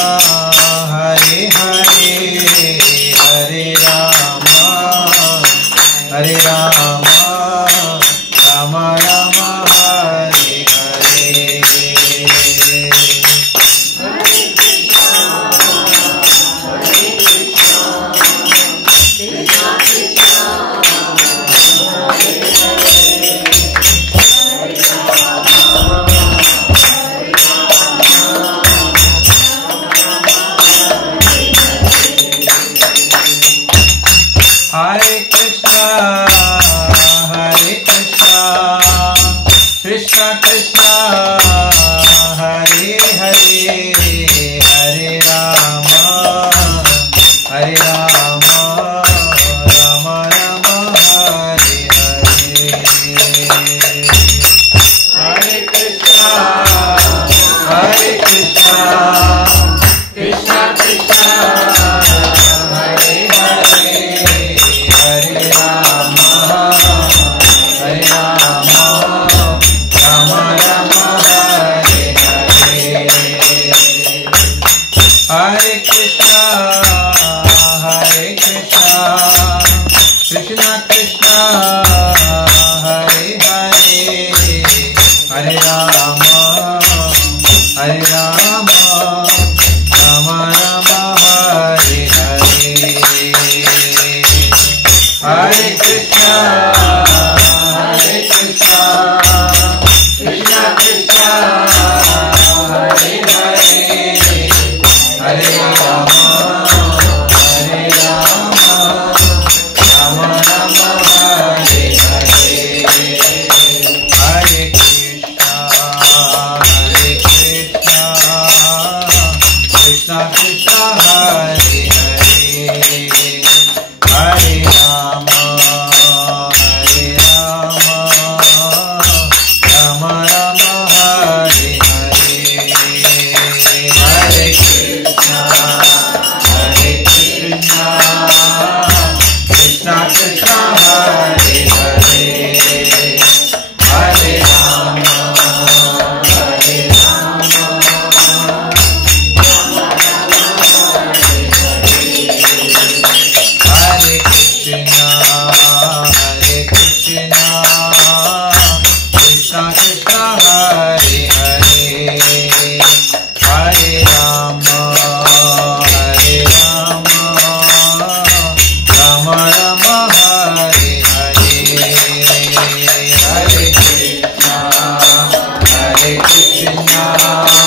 Hare Hare, Hare Rama, Hare Rama, Rama Rama, Hare Hare. Hare Krishna, Hare Krishna, Krishna Krishna, Hare Hare, Hare Rama, Hare Rama, Rama Rama, Hare Hare. Hare Krishna, Hare Krishna, Krishna Krishna, Hare Hare, Hare Rama, Hare Rama, Rama Rama, Hare Hare. Hare Krishna, Hare Krishna, Krishna Krishna, Hare Hare, Hare Rama, Hare Rama, Rama Rama, Hare Hare. Hare Krishna, Hare Krishna, Krishna Krishna, Hare Hare, Hare Rama, Hare Rama, Rama Rama, Hare Hare. Hare Krishna, Hare Krishna, Krishna Krishna, Hare Hare, Hare Rama, Hare Rama, Rama Rama, Hare Hare. Hare Krishna, Hare Krishna, Krishna Krishna, Hare Hare, Hare Rama, Hare Rama, Hare Krishna, Hare Krishna, Krishna Krishna, Hare Hare, Hare Rama, Hare Rama, Rama Rama, Hare Hare. Hare Krishna, Hare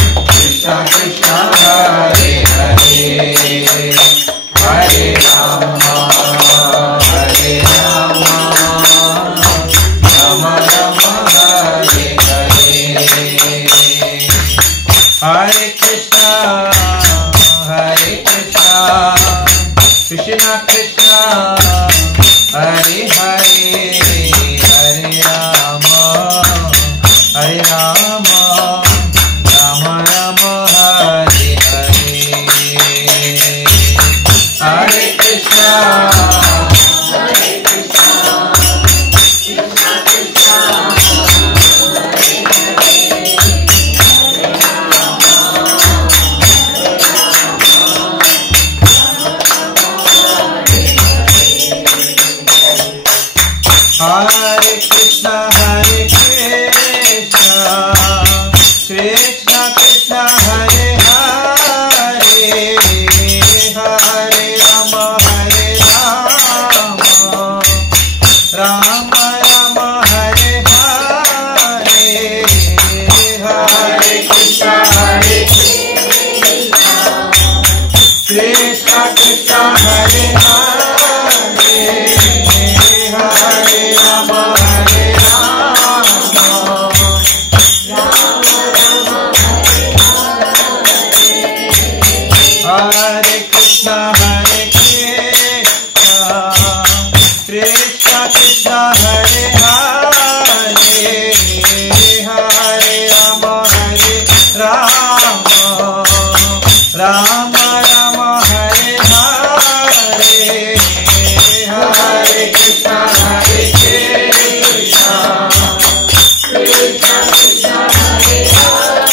Krishna, Krishna Krishna, Hare Hare, Hare Rama, Hare Rama, Rama Rama, Hare Hare. Hare Krishna, Hare Krishna, Krishna Krishna, Hare Hare, Hare Rama, Hare Rama, Rama Rama, Hare Hare. Hare Krishna, Hare Krishna, Krishna Krishna, Hare Krishna, Hare Krishna, Krishna Krishna, Hare Hare, Hare Rama, Hare Rama, Rama Rama, Hare Hare, Hare Krishna, Hare Krishna, Krishna Krishna, Hare Hare, Hare Rama, Hare Rama, Hare Krishna, Hare Krishna, Krishna Krishna, Hare Hare, Hare Rama, Hare Rama, Rama Rama, Hare Hare, Hare Krishna, Hare Krishna, Krishna Krishna, Hare Hare,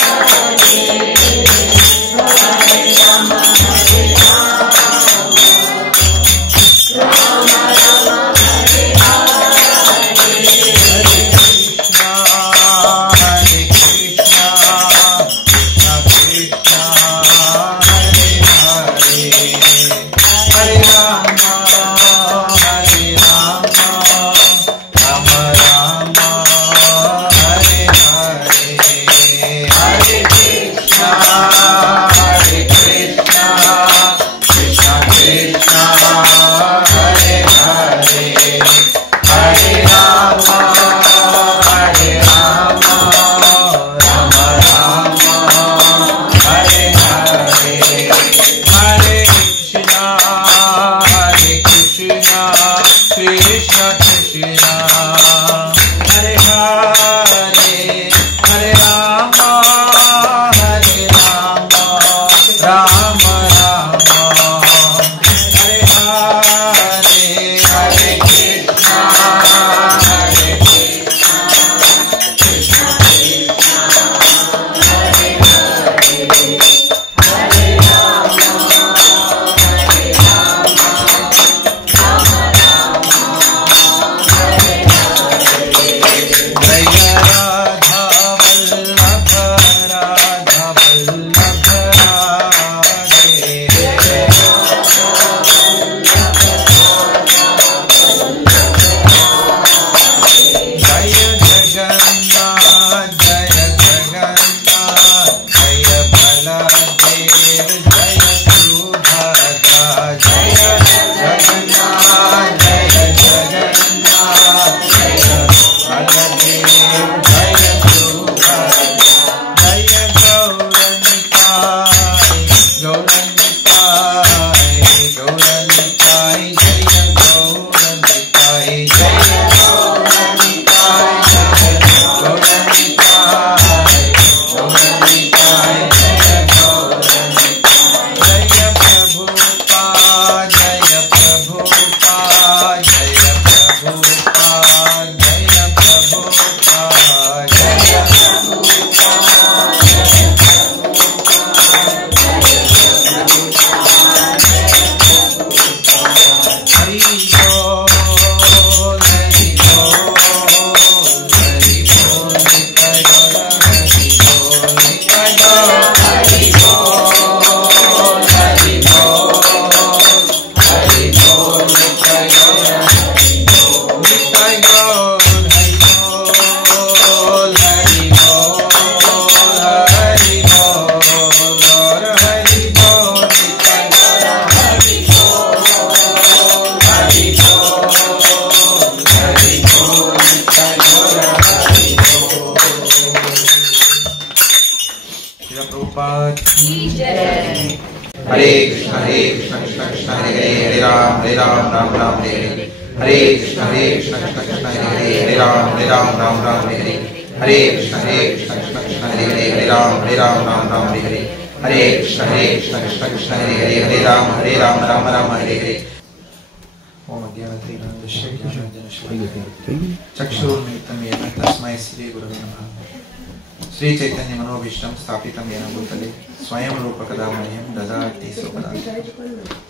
Shri Chaitanya मनोभीष्टं स्थापितं येन भूतले स्वयं रूपकदा मह्यं ददाति स्वपदा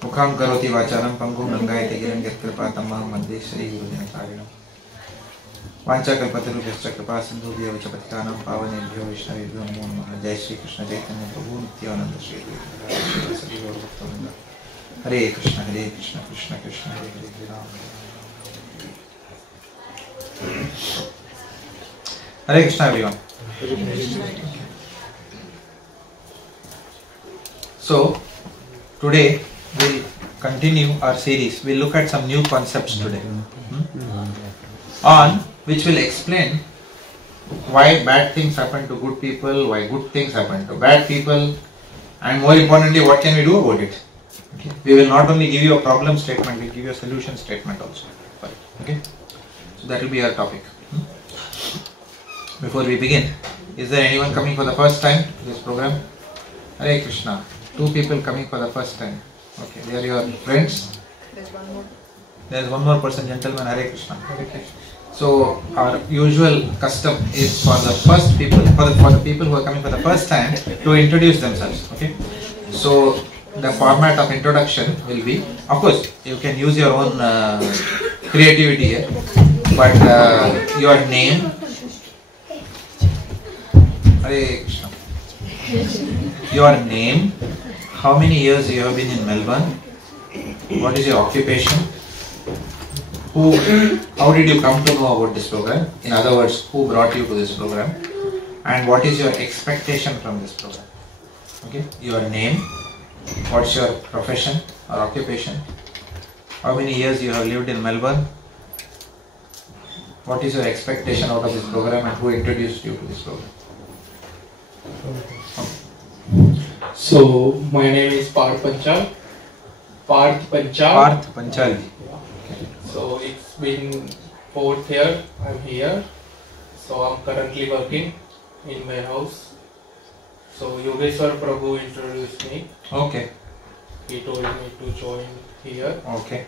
मुखं करोति वाचालं पंगुं लङ्घयति गिरिं यत्कृपातमहं वन्दे श्रीगुरुदिनकारिणं वाञ्छाकल्पतरुभ्यश्च कृपा सिन्धुभ्यो च पतितानां पावनेभ्यो वैष्णवेभ्यो नमो नमः। जय श्री कृष्ण चैतन्य प्रभु नित्यानंद श्री गौरभक्तवृंद। हरे कृष्ण कृष्ण कृष्ण हरे हरे हरे राम हरे Krishna everyone. So today we'll continue our series. We'll look at some new concepts today, on which will explain why bad things happen to good people, why good things happen to bad people, and more importantly, what can we do about it. Okay? We will not only give you a problem statement, we'll give you a solution statement also. Okay? So that will be our topic. Before we begin, is there anyone coming for the first time to this program? Hare Krishna. 2 people coming for the first time. Okay, they are your friends. There's one more. There is one more person, gentleman. Hare Krishna. So our usual custom is for the first people, for the people who are coming for the first time, to introduce themselves. Okay. So the format of introduction will be, of course, you can use your own creativity here, but your name. Hare Krishna. Your name, how many years you have been in Melbourne, what is your occupation, how did you come to know about this program, in other words, who brought you to this program, and what is your expectation from this program. Okay, your name, what's your profession or occupation, how many years you have lived in Melbourne, what is your expectation out of this program, and who introduced you to this program. So my name is Parth Panchal. Parth Panchal. So it's been 4th year I'm here. So I'm currently working in warehouse. So Yogeshwar Prabhu introduced me. Okay. He told me to join here. Okay.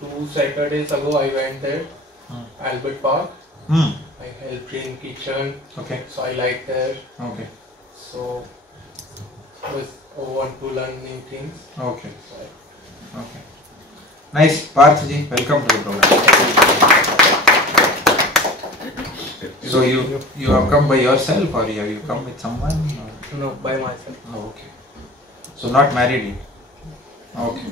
2 Saturdays ago I went there, Albert Park. I helped in kitchen. Okay. So I liked there. Okay. So I want to learn new things. Okay. Okay. Nice. Parth ji, welcome to the program. So you have come by yourself, or have you come with someone? Or? No, by myself. Oh, okay. So not married yet? Okay.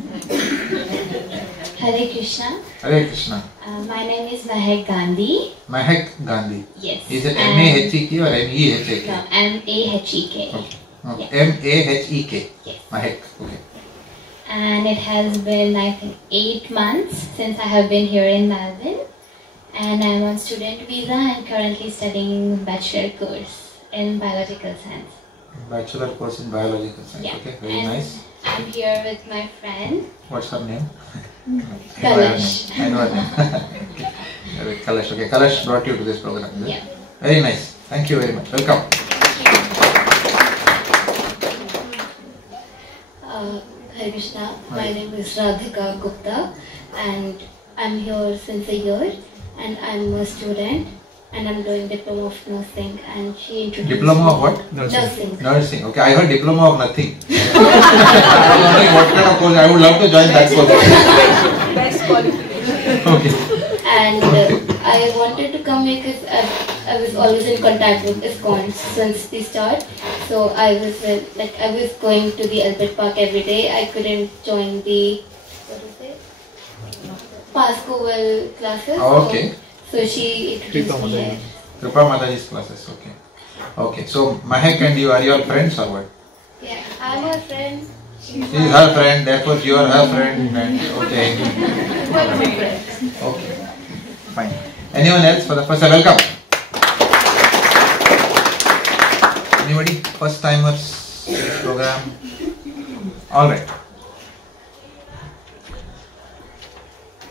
Hare Krishna. Hare Krishna. My name is Mahek Gandhi. Mahek Gandhi. Yes. Is it M-A-H-E-K or M-E-H-A-K? No, M-A-H-E-K. Okay. Yes. M-A-H-E-K. Yes. Mahek. Okay. And it has been, I think, 8 months since I have been here in Melbourne. And I'm on student visa and currently studying bachelor course in biological science. Bachelor course in biological science. Yeah. Okay, very And nice. I'm here with my friend. What's her name? Kalash. I know her name. Okay, Kalash. Okay, Kalash brought you to this program. Is it? Yeah. Very nice. Thank you very much. Welcome. Hare Krishna. My name is Radhika Gupta and I'm here since a year and I'm a student and I'm doing diploma of nursing and she introduced Diploma of me- what? Nursing. Nursing. Okay, I heard diploma of nothing. I was wondering what kind of course. I would love to join that course. Best qualification. Okay. And I wanted to come because I was always in contact with ISKCON since the start. So I was I was going to the Albert Park every day. I couldn't join the Pascoval classes. Oh, okay. So she introduced me here. Kripa Mataji's classes. Okay. Okay. So Mahek and you, are you all friends or what? Yeah, I'm her friend. She is her friend, therefore you are her friend. And okay. Okay. Fine. Anyone else for the first time? Welcome. Anybody? First timers program? Alright.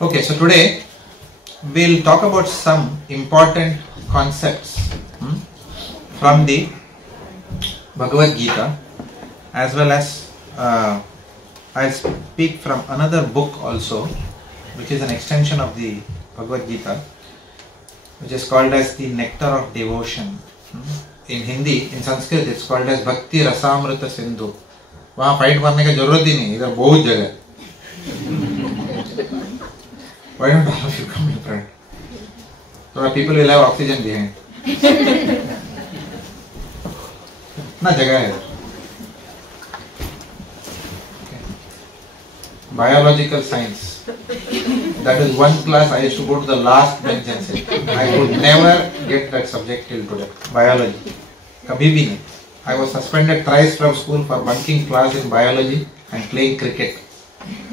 Okay, so today we'll talk about some important concepts from the Bhagavad Gita, as well as I'll speak from another book also, which is an extension of the Bhagavad Gita, which is called as the Nectar of Devotion. In Hindi, in Sanskrit, it's called as Bhakti Rasamrita Sindhu. वहाँ fight करने की जरूरत ही नहीं, इधर बहुत जगह. Why don't all of you come in front? So people will have oxygen behind. ना जगह है. Biological science. That is one class I used to go to the last bench and sit. I could never get that subject till today. Biology. कभी भी नहीं. I was suspended thrice from school for bunking class in biology and playing cricket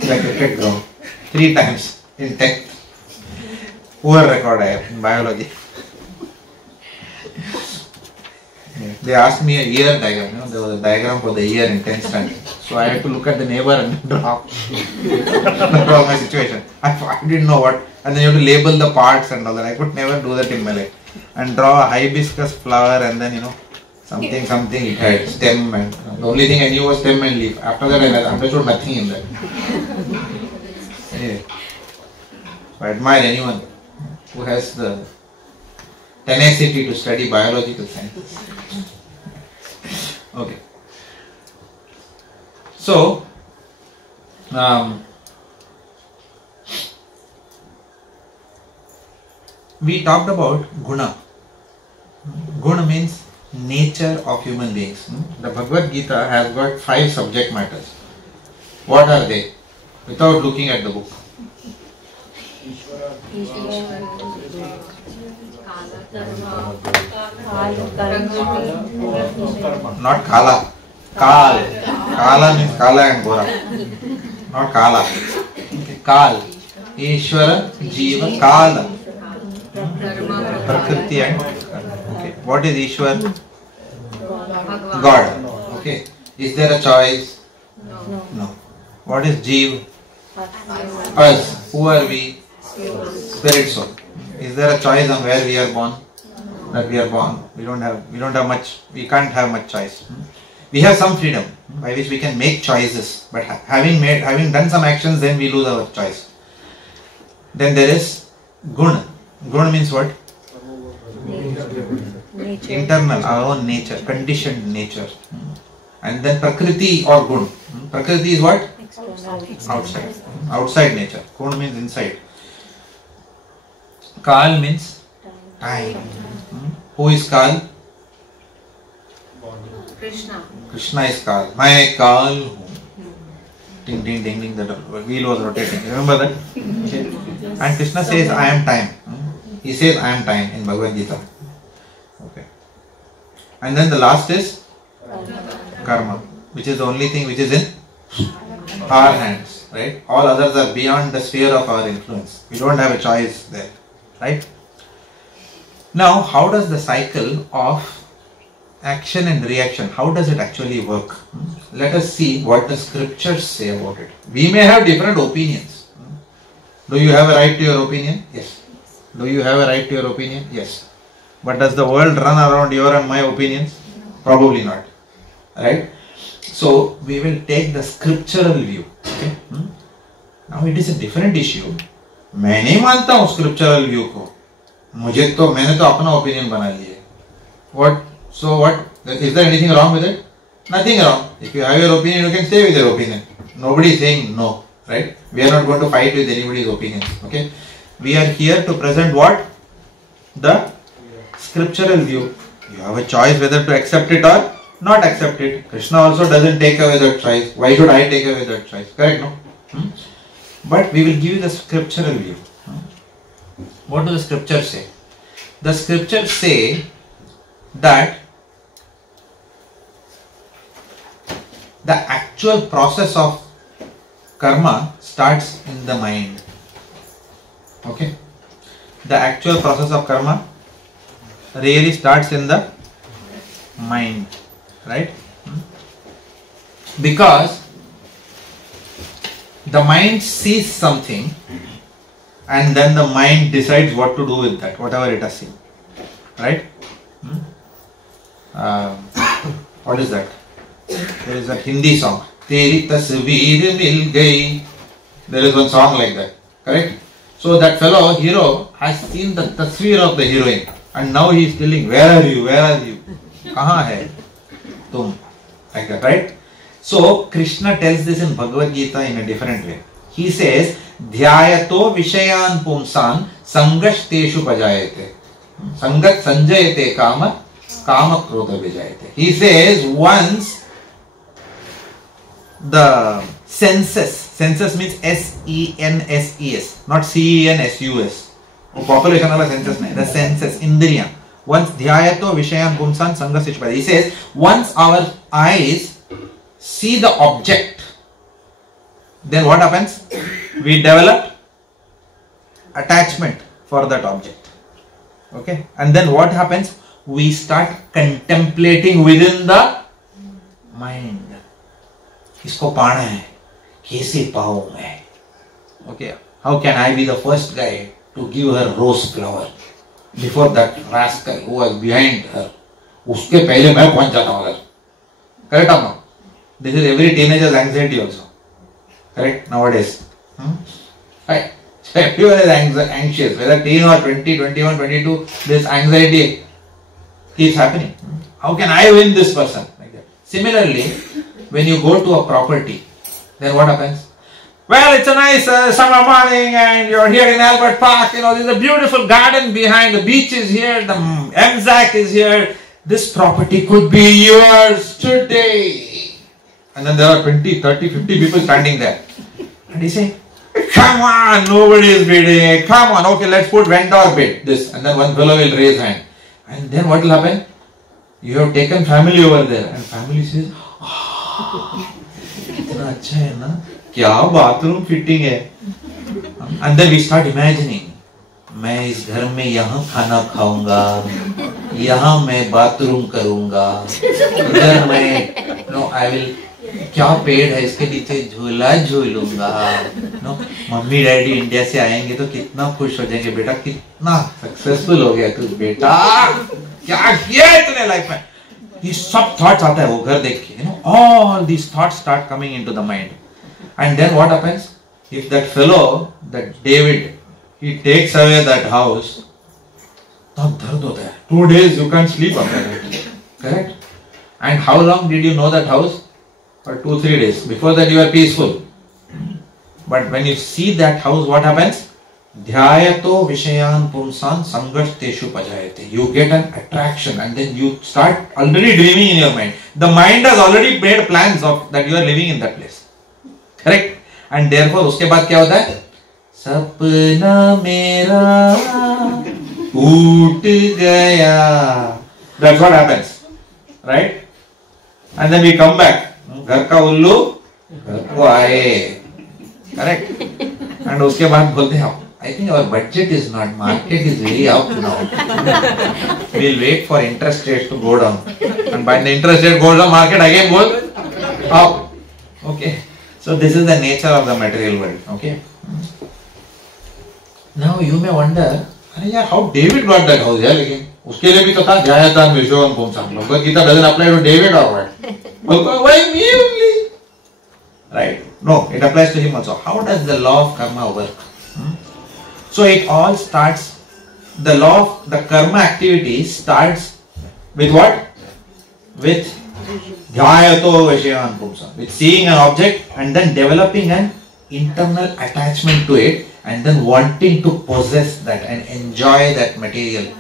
in the cricket ground. 3 times in 10th. Poor record I have in biology. They asked me a year diagram. There was a diagram for the year in 10th standard. So I had to look at the neighbor and draw. That was my situation. I didn't know what. And then you have to label the parts and all that. I could never do that in my life. And draw a hibiscus flower and then something it had, stem, and the only thing I knew was stem and leaf. After that I understood nothing in that. Anyway, so I admire anyone who has the tenacity to study biological sciences. Okay. So, we talked about guna. Guna means nature of human beings. The Bhagavad Gita has got 5 subject matters. What are they? Without looking at the book. Not Kala. Kal. Kala means Kala and Gora. Not Kala. Okay. Kal. Ishvara, Jiva, Kala. Prakriti and okay. What is Ishwar? God. Okay. Is there a choice? No. What is Jeev? Us. Who are we? Spirit soul. Is there a choice on where we are born? That we are born. We don't have much. We can't have much choice. We have some freedom by which we can make choices. But having done some actions, then we lose our choice. Then there is Guna. Guna means what? Nature. Internal, our own nature, conditioned nature. And then Prakriti or Gun. Prakriti is what? Outside. Outside nature. Gun means inside. Kal means time. Who is Kal? Krishna. Krishna is Kal. My Kal. Ding ding ding ding. The wheel was rotating. Remember that? Okay. And Krishna says, I am time. He says, I am time in Bhagavad Gita. Okay. And then the last is karma, which is the only thing which is in our hands. Right? All others are beyond the sphere of our influence. We don't have a choice there. Right? Now, how does the cycle of action and reaction, how does it actually work? Let us see what the scriptures say about it. We may have different opinions. Do you have a right to your opinion? Yes. Do you have a right to your opinion? Yes. But does the world run around your and my opinions? Probably not. Right? So we will take the scriptural view. Okay? Now it is a different issue. मैं नहीं मानता हूँ scriptural view को. मैंने तो अपना opinion बना लिया. What? So what? Is there anything wrong with it? Nothing wrong. If you have your opinion, you can stay with your opinion. Nobody is saying no. Right? We are not going to fight with anybody's opinion. Okay? We are here to present what? The scriptural view. You have a choice whether to accept it or not accept it. Krishna also doesn't take away that choice. Why should I take away that choice? Correct, no? But we will give you the scriptural view. What do the scriptures say? The scriptures say that the actual process of karma starts in the mind. Okay? The actual process of karma really starts in the mind. Right? Because the mind sees something and then the mind decides what to do with that, whatever it has seen. Right? What is that? There is a Hindi song. Teri tasveer mil gayi. There is one song like that. Correct? So that fellow hero has seen the tasveer of the heroine and now he is telling, where are you? Where are you? Kahan hai? Tum. Like that, right? So Krishna tells this in Bhagavad Gita in a different way. He says, Dhyayato vishayan pumsan sangashteshu pajayate. Sangat sanjayate kama, kama krodha vijayate. He says, once the senses means S-E-N-S-E-S, not C-E-N-S-U-S. Population wala senses nahi, the senses, indriya. Once dhyayato vishayan pumsan sangashteshu pajayate. He says, once our eyes see the object, then what happens? We develop attachment for that object. Okay? And then what happens? We start contemplating within the mind. Isko paana hai. Kaise paun main? Okay. How can I be the first guy to give her rose flower before that rascal who was behind her? Uske pehle main pahunch jata hu. Correct or no? This is every teenager's anxiety also. Correct? Nowadays. Right. So everyone is anxious. Whether teen or 20, 21, 22, this anxiety keeps happening. How can I win this person? Like that. Similarly, when you go to a property, then what happens? Well, it's a nice summer morning and you're here in Albert Park. You know, there's a beautiful garden behind. The beach is here. The MZAC is here. This property could be yours today. And then there are 20, 30, 50 people standing there. And he say, come on, nobody is bidding. Come on, okay, let's put vendor bid this. And then one fellow will raise hand. And then what will happen? You have taken family over there. And family says, oh, kitna acha hai na? Kya bathroom fitting hai? And then we start imagining. मैं इस घर में यहाँ खाना खाऊंगा, यहाँ मैं bathroom करूंगा, इधर मैं I will क्या पेड़ है इसके नीचे झूला झूलूंगा. नो मम्मी डैडी इंडिया से आएंगे तो कितना खुश हो जाएंगे, बेटा कितना सक्सेसफुल हो गया तू, बेटा क्या किया है तूने लाइफ में. ये सब थॉट्स आता है वो घर देख के. All these thoughts start coming into the mind. And then what happens? If that fellow, that David, he takes away that house, तब दर्द होता है. 2 days you can't sleep after that. Correct? And how long did you know that house? For 2-3 days. Before that you are peaceful. But when you see that house, what happens? Dhyayato vishayan pumsan sangashteshu pajayate. You get an attraction and then you start already dreaming in your mind. The mind has already made plans of that you are living in that place. Correct? And therefore उसके बाद क्या होता है? सपना मेरा टूट गया. That's what happens. Right? And then we come back. घर का उल्लू घर को आए. Correct? And उसके बाद बोलते हैं I think our budget is not, market is very up now. We'll wait for interest rates to go down. And when the interest rate goes down, market again goes up. Okay. So this is the nature of the material world. Okay. Now you may wonder, how David got that house? Yeah, again. उसके लिए भी तो था Jagannath Viswam पुंसा. Bhagavad Gita doesn't apply to David or what? Why me only? Right. No, it applies to him also. How does the law of karma work? So it all starts, the law of the karma activity starts with what? With dhyayato vishyan pumsa. With seeing an object and then developing an internal attachment to it and then wanting to possess that and enjoy that material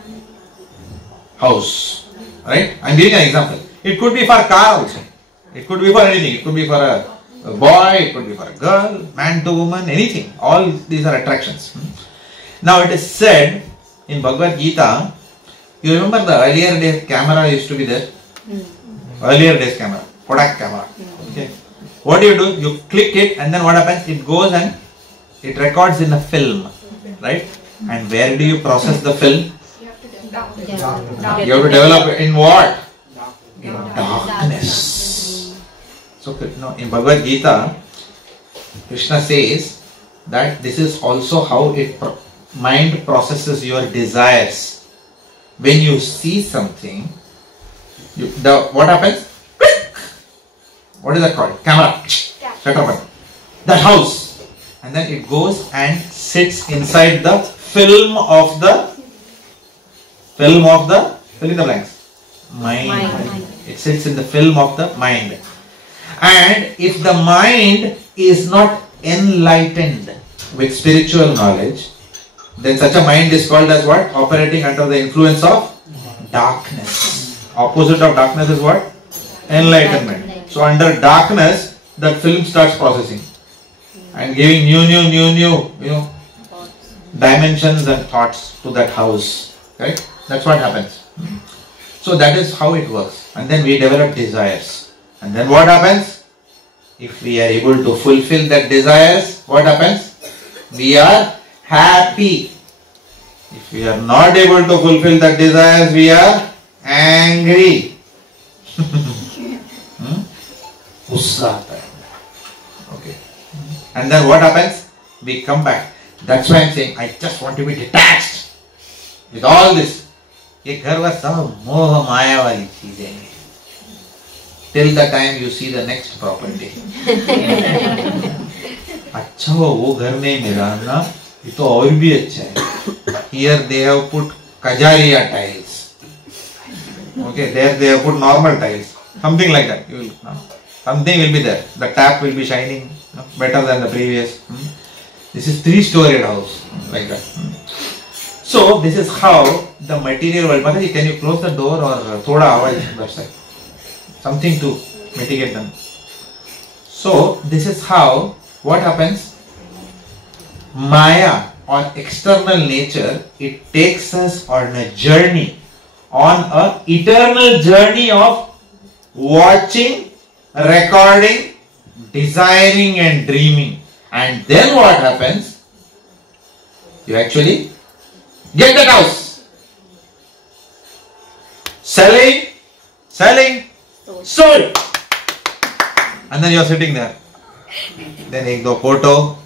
house. Right? I am giving an example. It could be for a car also. It could be for anything. It could be for a boy, it could be for a girl, man to woman, anything. All these are attractions. Now it is said in Bhagavad Gita, you remember the earlier days camera used to be there? Earlier days camera, Kodak camera. Okay. What do? You click it and then what happens? It goes and it records in a film. Right? And where do you process the film? You have to develop it in what? In darkness. So in Bhagavad Gita, Krishna says that this is also how mind processes your desires. When you see something, what happens? What is that called? Camera. Shut up. The house. And then it goes and sits inside the film of the fill in the blanks. Mind. It sits in the film of the mind. And if the mind is not enlightened with spiritual knowledge, then such a mind is called as what? Operating under the influence of darkness. Opposite of darkness is what? Enlightenment. So under darkness, that film starts processing and giving new dimensions and thoughts to that house. Right? That's what happens. So that is how it works. And then we develop desires. And then what happens? If we are able to fulfill that desires, what happens? We are happy. If we are not able to fulfill that desires, we are angry. Okay. And then what happens? We come back. That's why I'm saying, I just want to be detached with all this. ये घर वर सब मोह माया वाली चीजें हैं. Till the time you see the next property. अच्छा वो घर में मेरा ना ये तो और भी अच्छा है. Here they have put kajaria tiles. Okay, there they have put normal tiles. Something like that. Something will be there. The tap will be shining better than the previous. This is 3-storied house like that. So this is how the material world. Mataji, can you close the door or thoda awaaz that side? Something to mitigate them. So this is how what happens. Maya or external nature, it takes us on a journey, on a eternal journey of watching, recording, desiring and dreaming. And then what happens? You actually get that house. Selling, sold. And then you are sitting there. Then take the photo,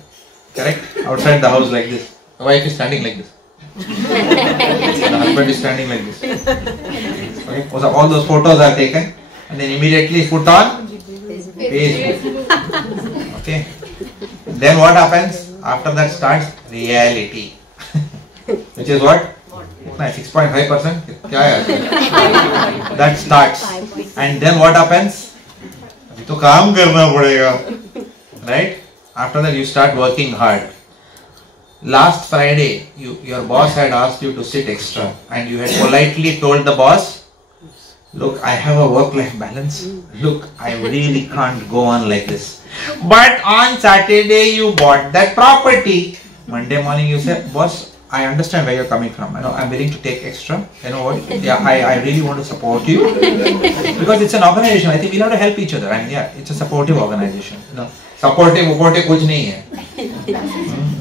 correct? Outside the house like this. The wife is standing like this. The husband is standing like this. Okay? So all those photos are taken and then immediately put on Facebook. Okay. Then what happens? After that starts reality. Which is what? 6.5%? That starts. And then what happens? अभी तो काम करना पड़ेगा. Right? After that you start working hard. Last Friday, your boss had asked you to sit extra and you had politely told the boss, look, I have a work-life balance. Look, I really can't go on like this. But on Saturday you bought that property. Monday morning you said, boss, I understand where you're coming from. I'm willing to take extra. You know what? Yeah, I really want to support you. Because it's an organization. I think we'll have to help each other. And yeah, it's a supportive organization. Supportive कुछ नहीं है.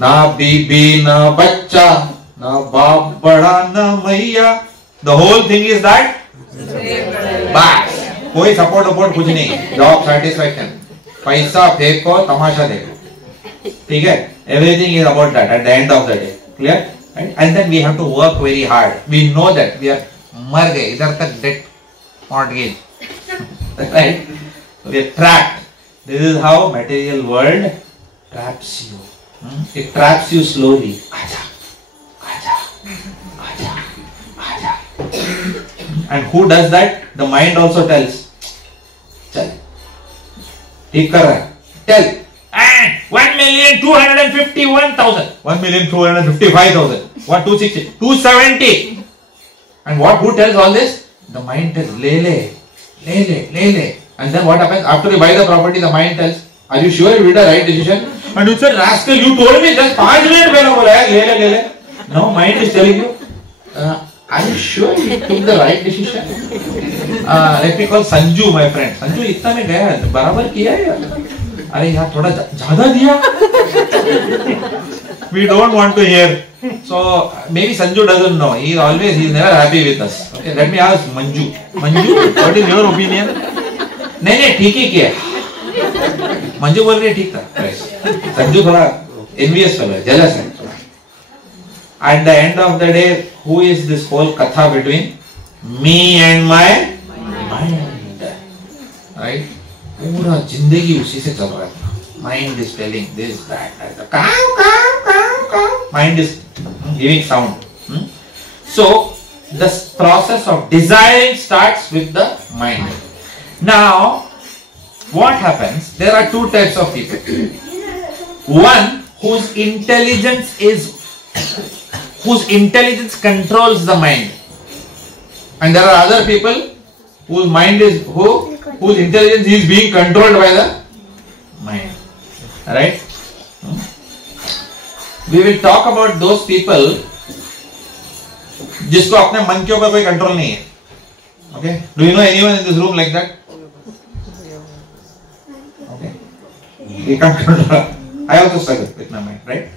Na bibi, na bachcha, na baap bada, na maiya. The whole thing is that bas. कोई support कुछ नहीं. Job satisfaction. पैसा फेंको, तमाशा देखो. ठीक है? Everything is about that at the end of the day. Clear? Right? And then we have to work very hard. We know that we are मर गए. इधर तक debt mortgage. Right? We are trapped. This is how material world traps you. It traps you slowly. Aja, aja, aja, aja. And who does that? The mind also tells. Chal. ठीक कर रहा है. Tell. And 1,251,000. 1,255,000. What? 260. 270. And what? Who tells all this? The mind tells. Le. And then what happens? After you buy the property, the mind tells, are you sure you did the right decision? And you said, rascal, you told me just 5 minutes ago. Le. Now mind is telling you, are you sure you took the right decision? Let me call Sanju, my friend. Sanju, इतना में गया है, बराबर किया है यार. अरे यार थोड़ा ज़्यादा दिया. We don't want to hear. So maybe Sanju doesn't know. He's never happy with us. Okay, let me ask Manju. Manju, what is your opinion? नहीं ठीक ही किया. मंजू बोल रही है ठीक था. संजू थोड़ा envious fellow, jealous है. At the end of the day, who is this whole katha between me and my mind? Right? पूरा जिंदगी उसी से चल रहा है. Mind is telling this, that. Mind is giving sound. So the process of desiring starts with the mind. Now, what happens? There are two types of people. One whose intelligence controls the mind, and there are other people whose intelligence is being controlled by the mind. Right? We will talk about those people जिसको अपने मन के ऊपर कोई control नहीं है. Okay? Do you know anyone in this room like that? Okay. We can't control. I also struggle with my mind, right?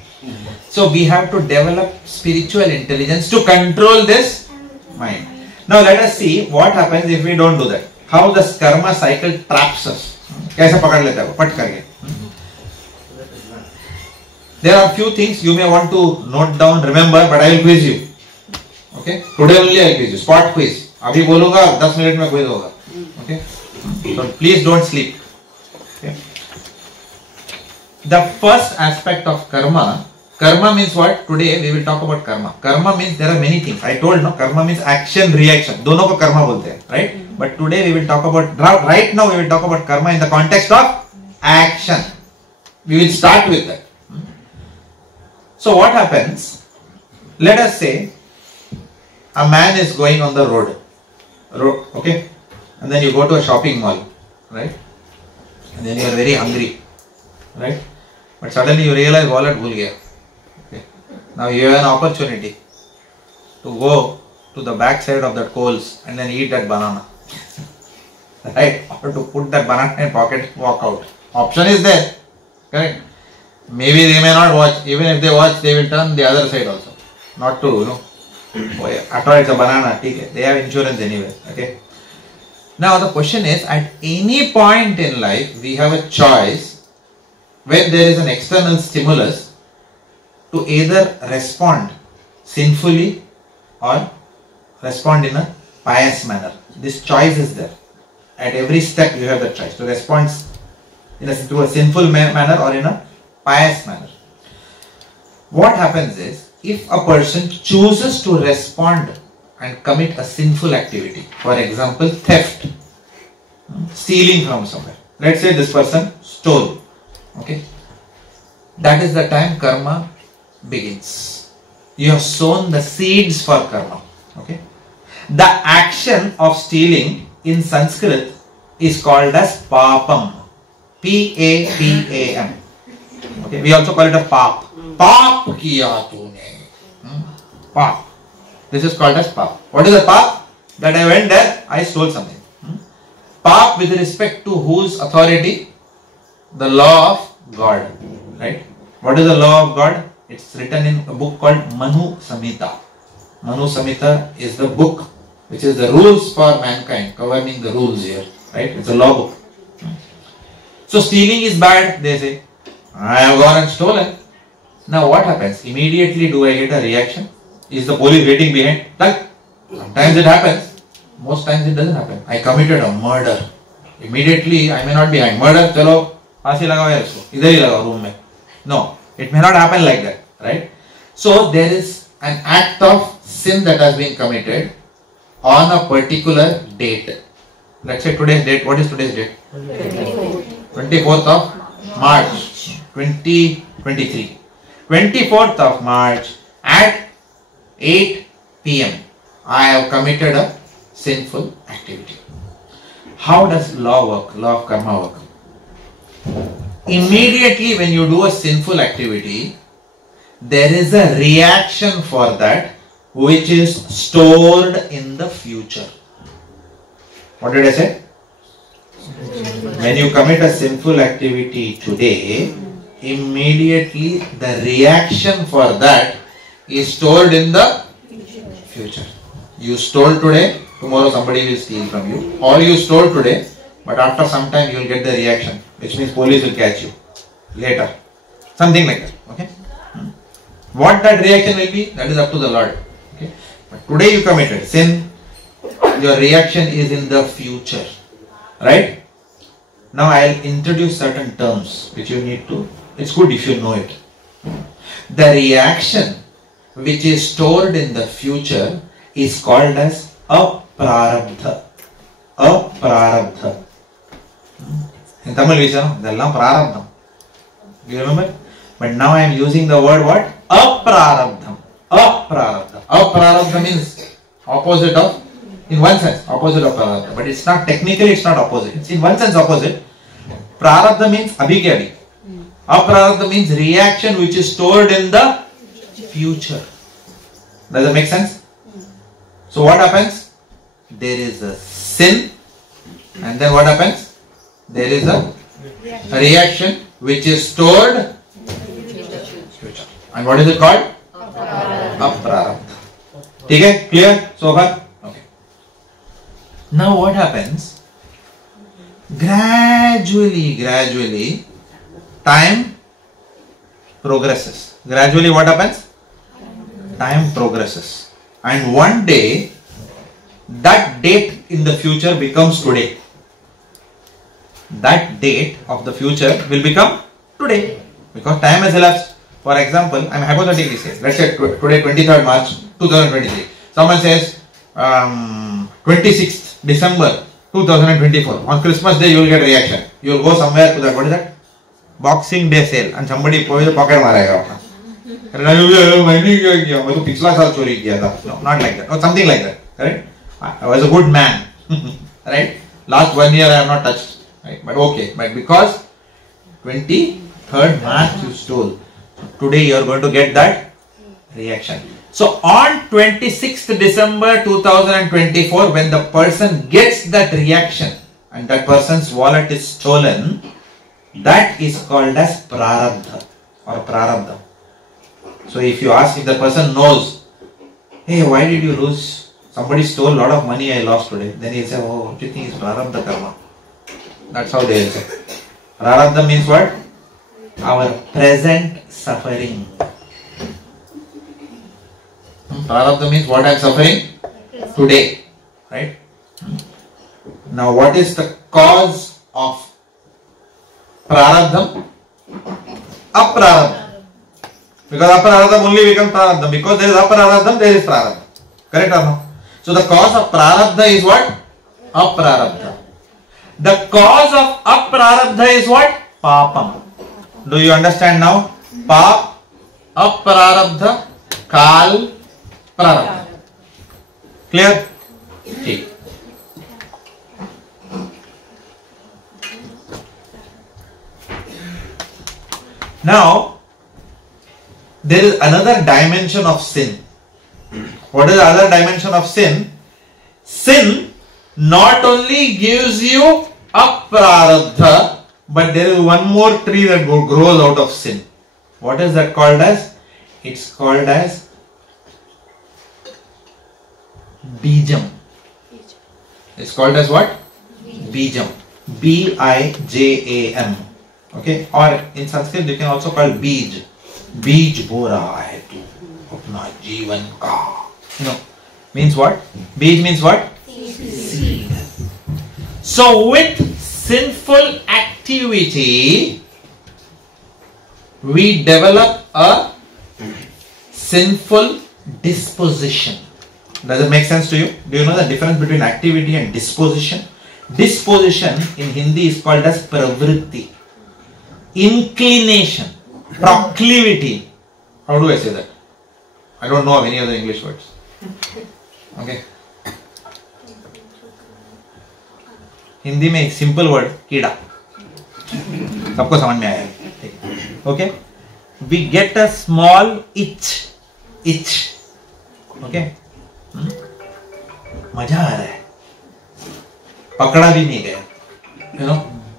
So we have to develop spiritual intelligence to control this mind. Now let us see what happens if we don't do that. How the karma cycle traps us. कैसे पकड़ लेता है वो पट करके. There are few things you may want to note down, remember, but I will quiz you. Okay? Today only I will quiz you. Spot quiz. अभी बोलूँगा 10 minute में quiz होगा. Okay? So please don't sleep. Okay? The first aspect of karma means what? Today we will talk about karma. Karma means there are many things. I told no, karma means action, reaction. दोनों को karma बोलते हैं, right? But today we will talk about, right now we will talk about karma in the context of action. We will start with that. So what happens? Let us say a man is going on the road, okay? And then you go to a shopping mall, right? And then you are very hungry, right? But suddenly you realize wallet bhul gaya. Okay. Now you have an opportunity to go to the back side of that coals and then eat that banana, right? Or to put that banana in pocket, walk out. Option is there, correct? Maybe they may not watch. Even if they watch, they will turn the other side also. Not to, after all it's a banana, okay? They have insurance anyway, okay? Now the question is, at any point in life, we have a choice when there is an external stimulus to either respond sinfully or respond in a pious manner. This choice is there. At every step you have the choice to respond to a sinful manner or in a pious manner. What happens is, if a person chooses to respond and commit a sinful activity, for example, theft, stealing from somewhere. Let's say this person stole, okay? That is the time karma begins. You have sown the seeds for karma, okay? The action of stealing in Sanskrit is called as papam. P-A-P-A-M. Okay, we also call it a pap. Pap kiya tune. Pap. This is called as pap. What is a pap? That I went there, I stole something. Pap with respect to whose authority? The law of God. Right? What is the law of God? It's written in a book called Manu Samhita. Manu Samhita is the book which is the rules for mankind, governing the rules here. Right? It's a law book. So stealing is bad, they say. I have gone and stolen. Now what happens? Immediately do I get a reaction? Is the police waiting behind? Like, sometimes it happens. Most times it doesn't happen. I committed a murder. Immediately I may not be behind. Murder, chalo, फांसी लगाओ यार इसको, इधर ही लगाओ room में. No, it may not happen like that, right? So there is an act of sin that has been committed on a particular date. Let's say today's date. What is today's date? 24th of March 2023. 24th of March at 8 p.m. I have committed a sinful activity. How does law work? Law of karma work? Immediately when you do a sinful activity, there is a reaction for that which is stored in the future. What did I say? When you commit a sinful activity today, immediately the reaction for that is stored in the future. You stole today, tomorrow somebody will steal from you. Or you stole today, but after some time you will get the reaction, which means police will catch you later. Something like that. Okay? What that reaction will be, that is up to the Lord. Okay? But today you committed sin, your reaction is in the future. Right? Now I will introduce certain terms which you need to, it's good if you know it. The reaction which is stored in the future is called as aprarabdha. Aprarabdha. In Tamil we say, idella prarabdham. Do you remember? But now I am using the word what? Aprarabdham. Aprarabdha. Aprarabdha means opposite of, in one sense, opposite of prarabdha. But it's not, technically it's not opposite. It's in one sense opposite. Prarabdha means abhi ke abhi. Aprarabdha means reaction which is stored in the future. Does that make sense? So what happens? There is a sin, and then what happens? There is a reaction which is stored in the future. And what is it called? Aprarabdha. Okay, clear so far? Okay. Now what happens? Gradually, time progresses. Gradually what happens? Time progresses. And one day, that date in the future becomes today. That date of the future will become today. Because time has elapsed. For example, I am hypothetically saying, let's say today 23rd March 2023. Someone says 26th December 2024. On Christmas Day you will get reaction. You will go somewhere to that, what is that? Boxing Day sale. And somebody pocket marega. No, not like that. Or something like that. Correct? I was a good man. Right? Last 1 year I have not touched. Right? But okay. But because 23rd March you stole, today you are going to get that reaction. So on 26th December 2024, when the person gets that reaction and that person's wallet is stolen, that is called as prarabdha or prarabdha. So if you ask, if the person knows, hey, why did you lose? Somebody stole a lot of money, I lost today. Then he'll say, oh, what do you think is prarabdha karma? That's how they will say. Prarabdha means what? Our present suffering. Prarabdha means what I am suffering today. Right? Now what is the cause of prarabdha? Aprarabdha. Because aprarabdha only becomes prarabdha. Because there is aprarabdha, there is prarabdha. Correct or no? So the cause of prarabdha is what? Aprarabdha. The cause of aprarabdha is what? Papam. Do you understand now? Pap, aprarabdha, kal, prarabdha. Clear? Okay. Now, there is another dimension of sin. What is the other dimension of sin? Sin not only gives you aprarabdha, but there is one more tree that grows out of sin. What is that called as? It's called as Bijam. It's called as what? Bijam. B-I-J-A-M. Okay? Or in Sanskrit you can also call Bij. Bij bora hai tu apna jeevan ka. Means what? Bij means what? Seed. So with sinful activity, we develop a sinful disposition. Does it make sense to you? Do you know the difference between activity and disposition? Disposition in Hindi is called as pravritti. Inclination, proclivity. How do I say that? I don't know of any other English words. Okay. Hindi में एक simple word कीड़ा सबको समझ में आया. Okay, we get a small itch. Okay, मजा आ रहा है, पकड़ा भी नहीं गया.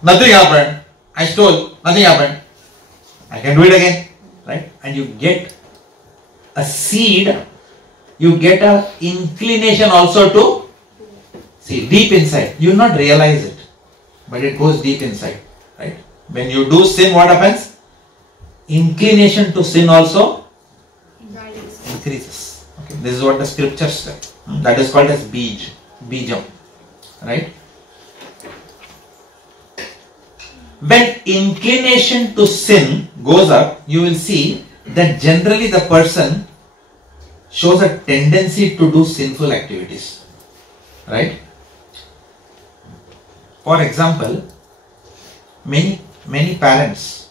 Nothing happened. I stole, nothing happened. I can do it again, right? And you get a seed, you get a inclination also to see deep inside. You will not realize it, but it goes deep inside, right? When you do sin, what happens? Inclination to sin also increases. Okay. This is what the scriptures say. That is called as bijam, right? When inclination to sin goes up, you will see that generally the person shows a tendency to do sinful activities, right? For example, many parents,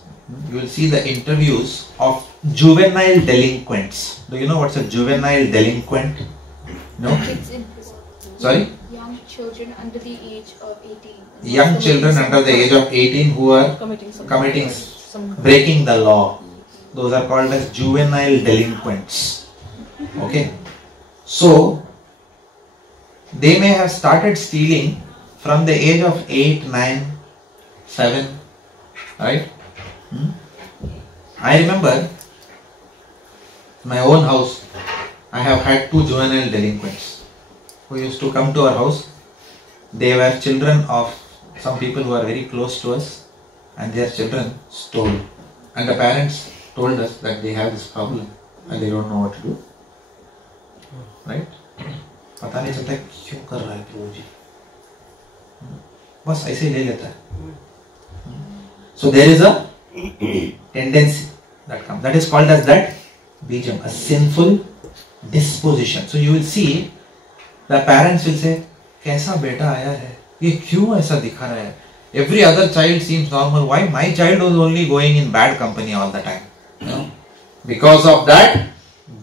you will see the interviews of juvenile delinquents. Do you know what's a juvenile delinquent? No? Kids in prison. Sorry? Young children under the age of 18. Young children under the age of 18 who are committing breaking the law. Those are called as juvenile delinquents. Okay. So, they may have started stealing from the age of 8, 9, 7, right? I remember my own house, I have had 2 juvenile delinquents who used to come to our house. They were children of some people who are very close to us, and their children stole. And the parents told us that they have this problem and they don't know what to do. Right? पता नहीं चलता क्यों कर रहा है प्रभु जी, बस ऐसे ही ले लेता है. So there is a tendency that comes. That is called as that bijam, a sinful disposition. So you will see the parents will say, कैसा बेटा आया है, ये क्यों ऐसा दिखा रहा है? Every other child seems normal. Why my child was only going in bad company all the time? Because of that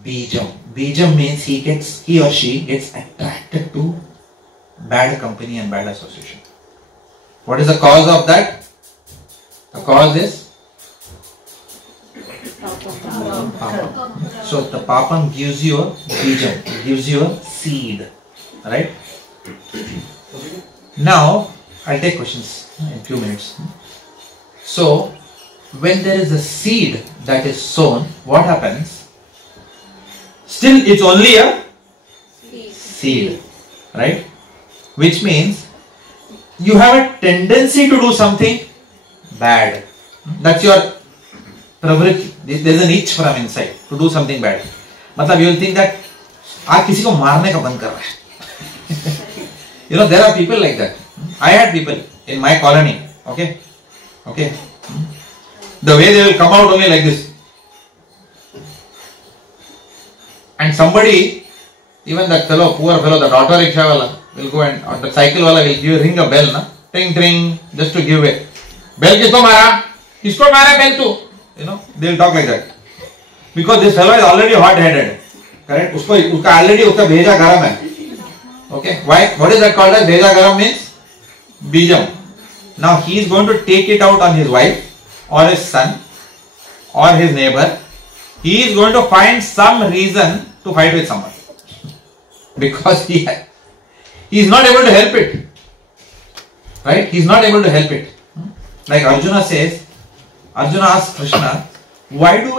bijam. Bijam means he or she gets attracted to bad company and bad association. What is the cause of that? The cause is papam. So the papam gives you a bijam, gives you a seed, right? Now I'll take questions in a few minutes. So when there is a seed that is sown, what happens? Still it's only a seed, right? Which means you have a tendency to do something bad. That's your pravritti. There's an itch from inside to do something bad. मतलब you will think that आज किसी को मारने का मन कर रहा है. You know, there are people like that. I had people in my colony. Okay. The way they will come out only like this. And somebody, even that fellow, poor fellow, that auto rickshaw wala will go and, or the cycle wala will give, ring a bell, na? Ting, ting, just to give way. Bell kisko mara? Kisko mara bell tu? You know, they will talk like that. Because this fellow is already hot-headed. Correct? Uska already uska bheja garam hai. Okay? Why? What is that called as bheja garam means? Bijam. Now he is going to take it out on his wife, or his son, or his neighbor. He is going to find some reason to fight with someone. Because he is not able to help it. Right? He is not able to help it. Like Arjuna says, Arjuna asks Krishna, why do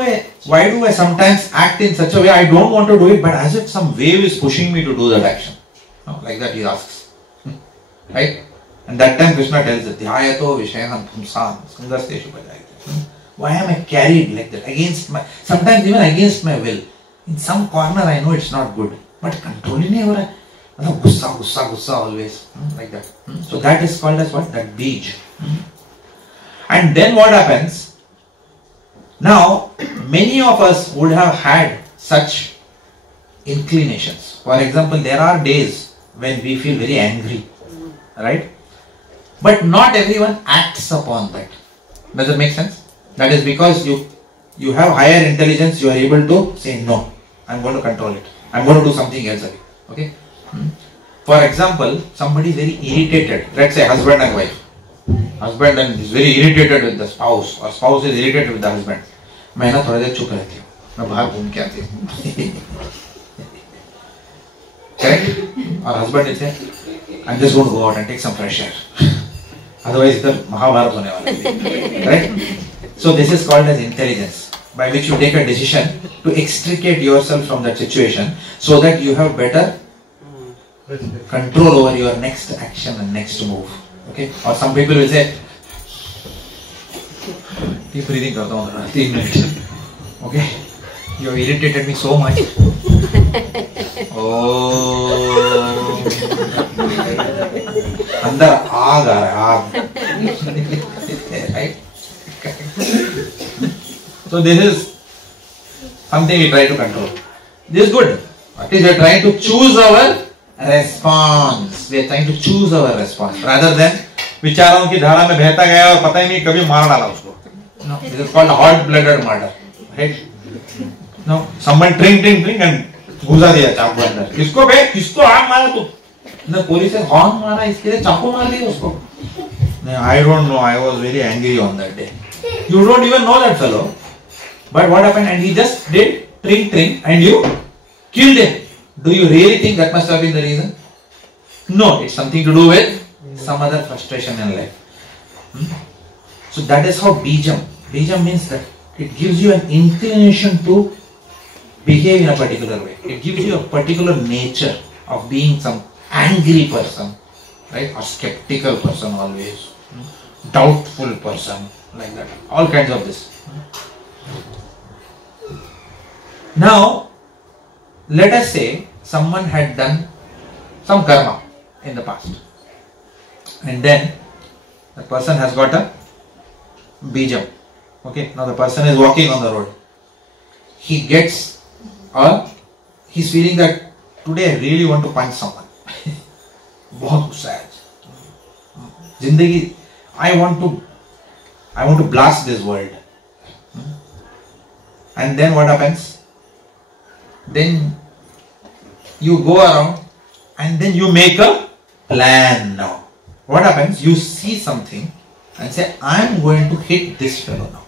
I sometimes act in such a way I don't want to do it, but as if some wave is pushing me to do that action? No, like that he asks. Right? And that time Krishna tells it, Dhyayato Vishayanam Pumsan Sangasteshu Bhajayate. Why am I carried like that? Sometimes even against my will. In some corner I know it's not good, but controlling nahi ho raha hai. Gussa always. Like that. So that is called as what? That beej. And then what happens? Now, many of us would have had such inclinations. For example, there are days when we feel very angry. Right? But not everyone acts upon that. Does it make sense? That is because you have higher intelligence, you are able to say no. I'm going to control it. I'm going to do something else. Okay? For example, somebody is very irritated. Let's say husband and wife. Husband and is very irritated with the spouse, or spouse is irritated with the husband. मैं ना थोड़ा देर चुप रहती हूँ, मैं बाहर घूम के आती हूँ. Correct? Or husband is saying, I'm just going to go out and take some fresh air. Otherwise, the Mahabharat hone wala hai. Right? So this is called as intelligence, by which you take a decision to extricate yourself from that situation, so that you have better control over your next action and next move. Okay? Or some people will say, deep breathing karta hu 3 minutes. Okay? You have irritated me so much. Oh. Andar aag aa raha hai. Right? So this is something we try to control. This is good. At least we are trying to choose our response. We are trying to choose our response rather than विचारों की धारा में बहता गया और पता ही नहीं कभी मार डाला उसको. No, this is called hot-blooded murder. Right? No, someone drink and घुसा दिया चाकू अंदर. किसको आग मारा तू? ना पुलिस ने हॉर्न मारा इसके लिए चाकू मार दिया उसको. I don't know. I was very angry on that day. You don't even know that fellow. But what happened? And he just did drink and you killed him. Do you really think that must have been the reason? No, it's something to do with some other frustration in life. So that is how bijam. Bijam means that it gives you an inclination to behave in a particular way. It gives you a particular nature of being some angry person, right? Or skeptical person always. Doubtful person, like that. All kinds of this. Now, let us say someone had done some karma in the past. And then the person has got a bijam. Okay, now the person is walking on the road. He gets he's feeling that today I really want to punch someone. बहुत गुस्सा है. जिंदगी, I want to blast this world. And then what happens? Then you go around and then you make a plan now. What happens? You see something and say, I am going to hit this fellow now.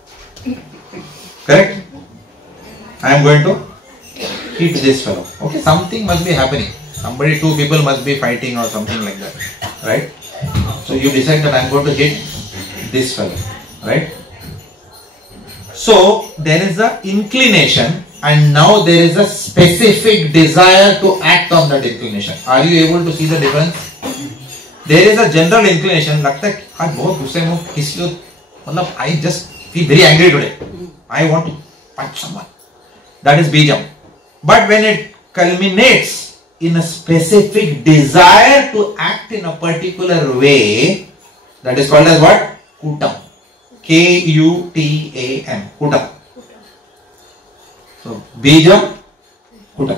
Correct? I am going to hit this fellow. Okay, something must be happening. Two people must be fighting or something like that. Right? So you decide that I am going to hit this fellow. Right? So there is an inclination and now there is a specific desire to act on that inclination. Are you able to see the difference? There is a general inclination. लगता है आज बहुत गुस्से में हूँ किसी को, मतलब I just feel very angry today. I want to punch someone. That is bijam. But when it culminates in a specific desire to act in a particular way, that is called as what? Kutam. Kutam. Kutam. So bijam, kutam.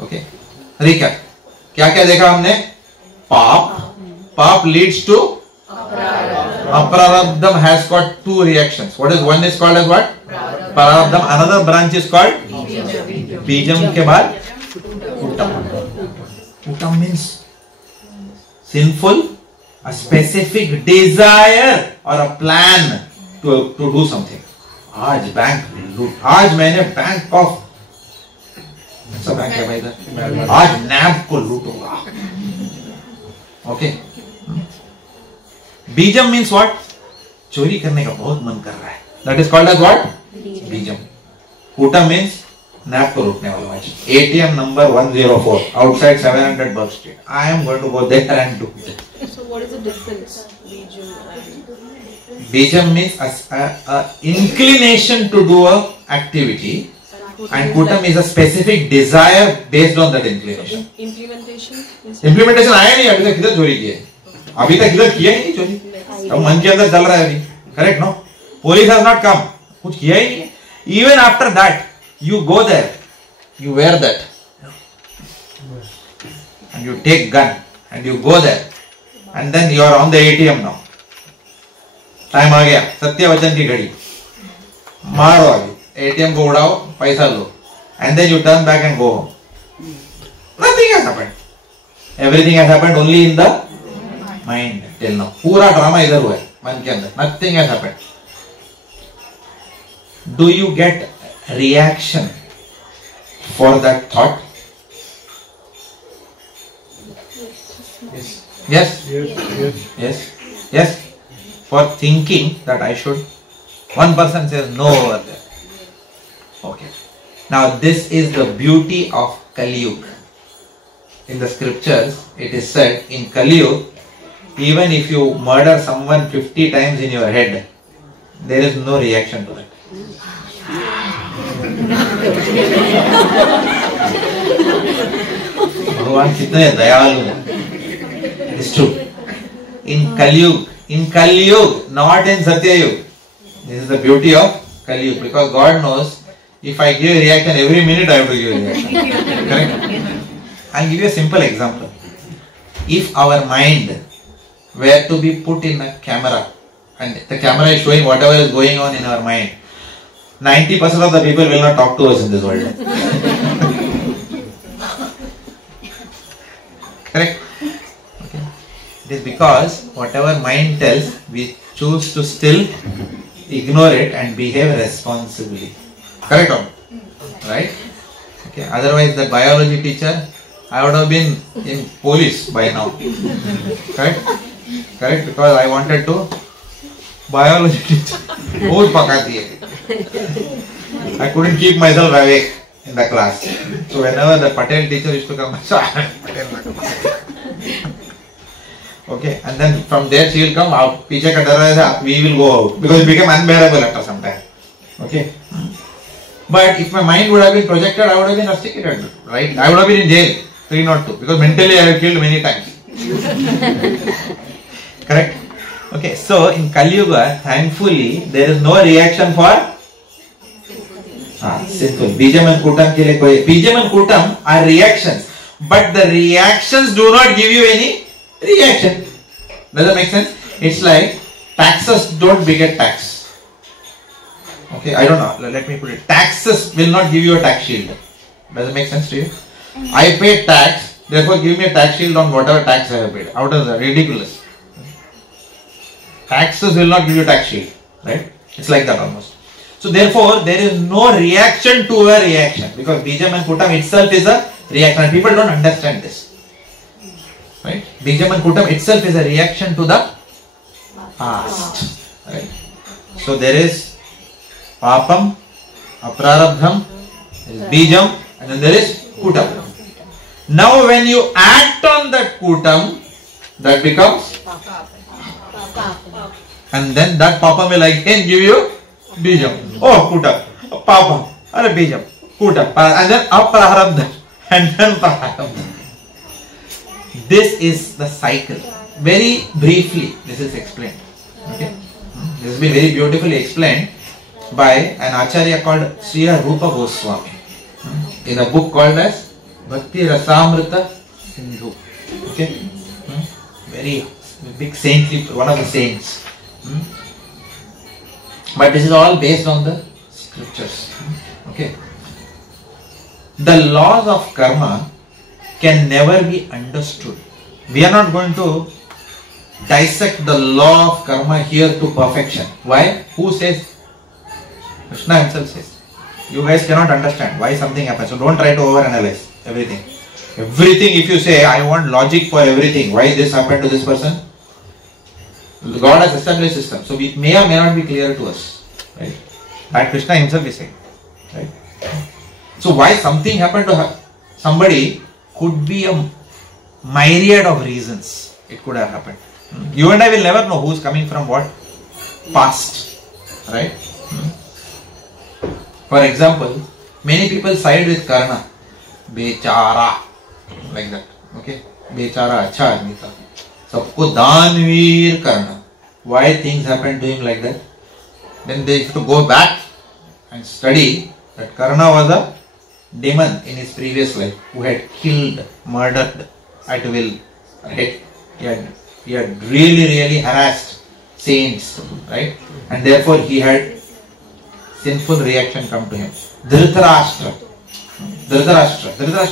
Okay. Recap. क्या क्या देखा हमने? पाप. Pap leads to Aprarabdham has got two reactions. One is called as what? Prarabdham. Another branch is called Bijam ke baad Uttam. Uttam means sinful, a specific desire or a plan to do something. आज bank लूट, आज मैंने bank of सब bank है भाई इधर, आज नैब को लूटूंगा. ओके. बीजम मीन्स व्हाट? चोरी करने का बहुत मन कर रहा है. That is called as what? Bijam. Kuta means nap ko rukne wala match. ATM number 104 outside 700 Burke Street. I am going to go there and do it. So what is the difference? Bijam means a inclination to do a activity, and Kutam is a specific desire based on that inclination. Implementation? Implementation आया नहीं अभी तक किधर चोरी की है? अभी तक किधर किया ही नहीं चोरी. अब मन के अंदर चल रहा है अभी. Correct no? Police has not come. कुछ किया ही नहीं. Even after that, you go there, you wear that, and you take gun, and you go there, and then you are on the ATM now. Time आ गया सत्य वचन की घड़ी मारो अभी एटीएम को उड़ाओ पैसा लो and then you turn back and go home nothing has happened everything has happened only in the mind till now पूरा ड्रामा इधर हुआ है मन के अंदर nothing has happened do you get reaction for that thought yes yes yes for thinking that I should. One person says no over there. Okay. Now this is the beauty of Kali Yuga. In the scriptures, it is said in Kali Yuga, even if you murder someone 50 times in your head, there is no reaction to that. भगवान कितने दयालु हैं. It is true. In Kali Yuga, not in Satya Yuga. This is the beauty of Kali Yuga, because God knows if I give reaction every minute, I have to give reaction. Correct? I'll give you a simple example. If our mind were to be put in a camera, and the camera is showing whatever is going on in our mind, 90% of the people will not talk to us in this world. Correct? It is because whatever mind tells, we choose to still ignore it and behave responsibly. Correct or not? Right? Okay. Otherwise, the biology teacher, I would have been in police by now. Correct? Correct? Because I wanted to biology teacher. बहुत पकाती है. I couldn't keep myself awake in the class. So whenever the Patel teacher used to come, okay, and then from there she will come out. पीछे का डर है we will go out because it became unbearable after some time. Okay, but if my mind would have been projected, I would have been rusticated, right? I would have been in jail 302 because mentally I have killed many times. Correct? Okay, so in Kali Yuga, thankfully there is no reaction for sinful. Bijam and Kutam के लिए कोई Bijam and Kutam are reactions, but the reactions do not give you any reaction. Does that make sense? It's like taxes don't beget tax. Okay, I don't know. Let me put it. Taxes will not give you a tax shield. Does it make sense to you? I pay tax, therefore give me a tax shield on whatever tax I have paid. How does that? Ridiculous. Taxes will not give you a tax shield, right? It's like that almost. So therefore, there is no reaction to a reaction because Bijam and Kutam itself is a reaction, and people don't understand this. Right? Bijam and Kutam itself is a reaction to the past. Right? So there is Papam, Aprarabdham, there is Bijam, and then there is Kutam. Now when you act on that Kutam, that becomes and then that Papam will again give you Bijam. Oh, Kutam, Papam, or Bijam, Kutam, and then Aprarabdham, and then Prarabdham. This is the cycle. Very briefly, this is explained. Okay, this has been very beautifully explained by an acharya called Sri Rupa Goswami in a book called as Bhakti Rasamrita Sindhu. Okay, very big saintly, one of the saints. But this is all based on the scriptures. Okay, the laws of karma can never be understood. We are not going to dissect the law of karma here to perfection. Why? Who says? Krishna himself says. You guys cannot understand why something happens. So don't try to overanalyze everything. Everything, if you say, I want logic for everything, why this happened to this person? God has established system. So it may or may not be clear to us. Right? That Krishna himself is saying. Right? So why something happened to somebody could be a myriad of reasons it could have happened. You and I will never know who is coming from what past. Right? For example, many people side with Karna. Bechara. Like that. Okay? Bechara acha aadmi tha. Sabko danveer Karna. Why things happened to him like that? Then they have to go back and study that Karna was a demon in his previous life who had killed, murdered at will. Right? He had really harassed saints. Right? And therefore he had sinful reaction come to him. Dhritarashtra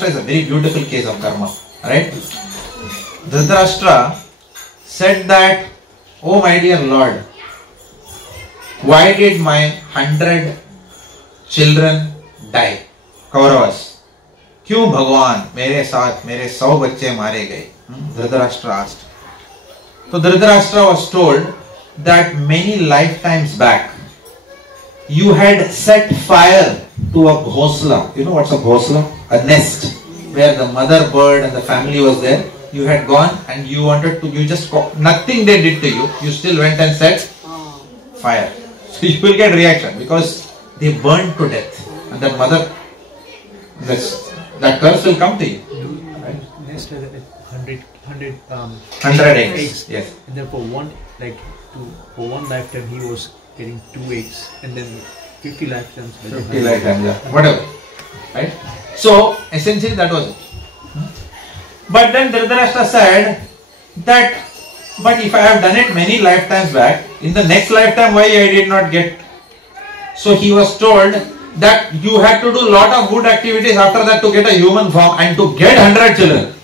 is a very beautiful case of karma. Right? Dhritarashtra said that, "Oh my dear Lord, why did my 100 children die? Kauravas. क्यों भगवान मेरे साथ मेरे 100 बच्चे मारे गए?" Dhritarashtra asked. So Dhritarashtra was told that many lifetimes back you had set fire to a ghosla. You know what's a ghosla? A nest where the mother bird and the family was there. You had gone and you wanted to, nothing they did to you. You still went and set fire. So you will get reaction because they burned to death. And that mother, that curse will come to you. Right? Nest with 100 eggs. Yes. And then for one lifetime he was getting 2 eggs, and then 50 lifetimes. 50 lifetimes, yeah. Whatever. Right? So, essentially that was it. But then Dhritarashtra said that, but if I have done it many lifetimes back, in the next lifetime why I did not get? So he was told that you had to do lot of good activities after that to get a human form, and to get 100 children.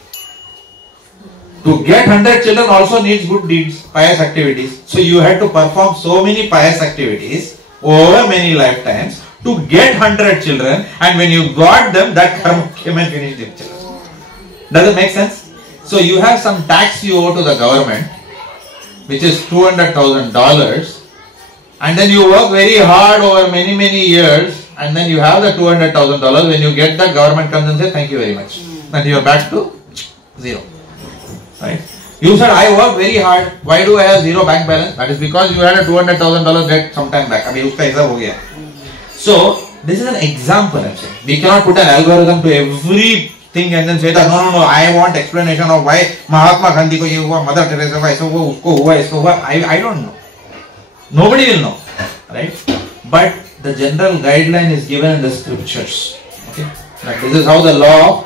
To get 100 children also needs good deeds, pious activities. So you had to perform so many pious activities over many lifetimes to get 100 children, and when you got them, that karma came and finished the children. Does it make sense? So you have some tax you owe to the government, which is $200,000, and then you work very hard over many years, and then you have the $200,000. When you get that, government comes and says, "Thank you very much," and you are back to zero. Right? You said, "I work very hard. Why do I have zero bank balance?" That is because you had a $200,000 debt some time back. Abhi uska hisab ho gaya. So this is an example. I'm saying we cannot put an algorithm to everything and then say that no. I want explanation of why Mahatma Gandhi ko ye hua, Mother Teresa ko aisa hua, usko hua, isko hua. I don't know. Nobody will know, right? But the general guideline is given in the scriptures. Okay, that this is how the law of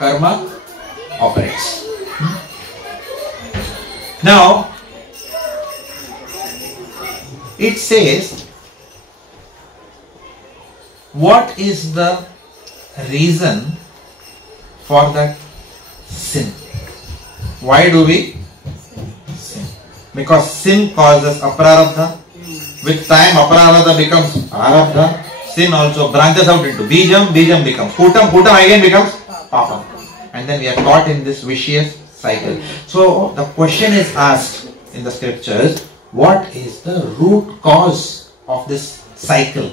karma operates. Now, it says, what is the reason for that sin? Why do we sin? Because sin causes aprarabdha. With time, aprarabdha becomes arabdha. Sin also branches out into bijam. Bijam becomes kutam. Kutam again becomes papam. And then we are caught in this vicious cycle. So the question is asked in the scriptures, what is the root cause of this cycle?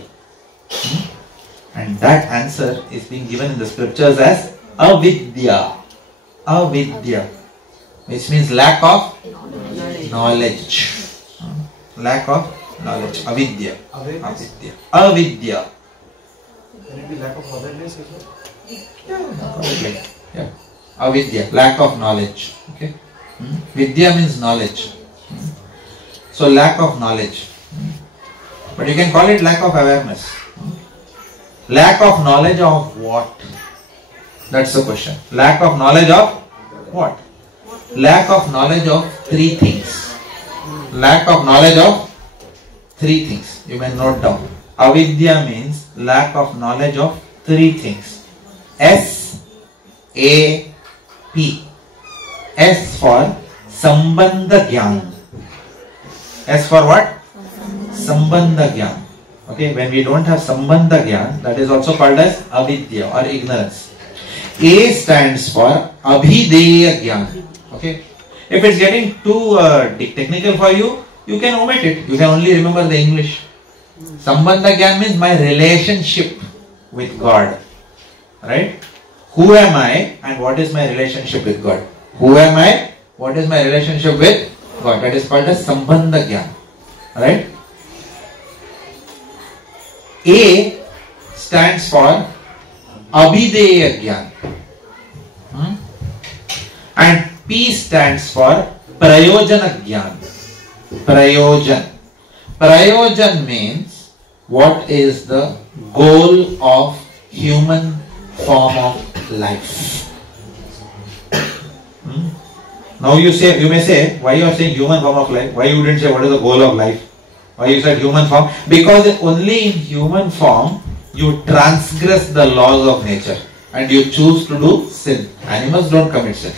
And that answer is being given in the scriptures as avidya. Avidya, which means lack of knowledge. Lack of knowledge. Avidya. Avidya. Avidya. Can it be lack of awareness as well? Yeah. Avidya, lack of knowledge. Okay. Vidya means knowledge. So lack of knowledge. But you can call it lack of awareness. Lack of knowledge of what? That's the question. Lack of knowledge of what? Lack of knowledge of 3 things. Lack of knowledge of 3 things. You may note down. Avidya means lack of knowledge of 3 things. S-A-P. S for Sambandha Gyan. S for what? Sambandha Gyan. Okay, when we don't have Sambandha Gyan, that is also called as Avidya or ignorance. A stands for Abhideya Gyan. Okay, if it's getting too technical for you, you can omit it. You can only remember the English. Sambandha Gyan means my relationship with God. Right? Who am I and what is my relationship with God? Who am I? What is my relationship with God? That is called as Sambandha Gyan. Right? A stands for Abhideya Gyan. And P stands for Prayojana Gyan. Prayojan. Prayojan means what is the goal of human form of life. Now you may say, why you are saying human form of life? Why you didn't say what is the goal of life? Why you said human form? Because only in human form you transgress the laws of nature and you choose to do sin. Animals don't commit sin.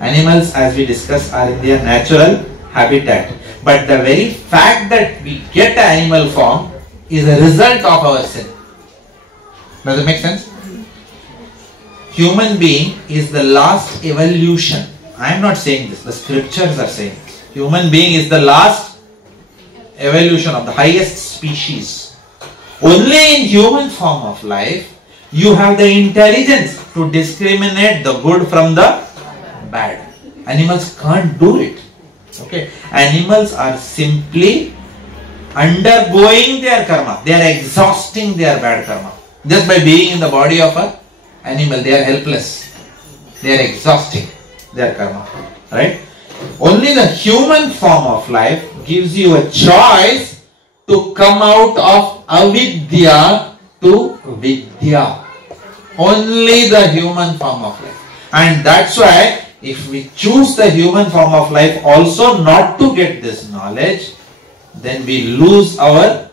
Animals, as we discussed, are in their natural habitat. But the very fact that we get an animal form is a result of our sin. Does it make sense? Human being is the last evolution. I am not saying this, the scriptures are saying this. Human being is the last evolution of the highest species. Only in human form of life, you have the intelligence to discriminate the good from the bad. Animals can't do it. Okay, animals are simply undergoing their karma. They are exhausting their bad karma. Just by being in the body of an animal, they are helpless. They are exhausting their karma. Right? Only the human form of life gives you a choice to come out of avidya to vidya. Only the human form of life. And that's why if we choose the human form of life also not to get this knowledge, then we lose our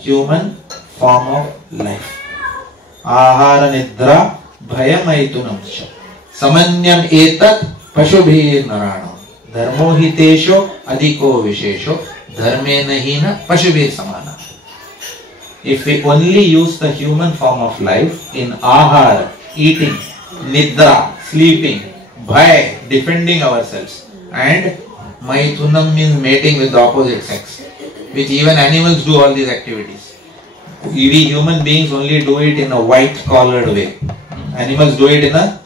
human form of life. Ahara nidra bhayamaitunamsha samanyam etat pashubhir naranam dharmo hitesho adhiko vishesho dharmena hina pashubhir samana. If we only use the human form of life in ahara, eating, nidra, sleeping, bhaya, defending ourselves, and maitunam means mating with the opposite sex, which even animals do all these activities. We human beings only do it in a white collared way. Animals do it in a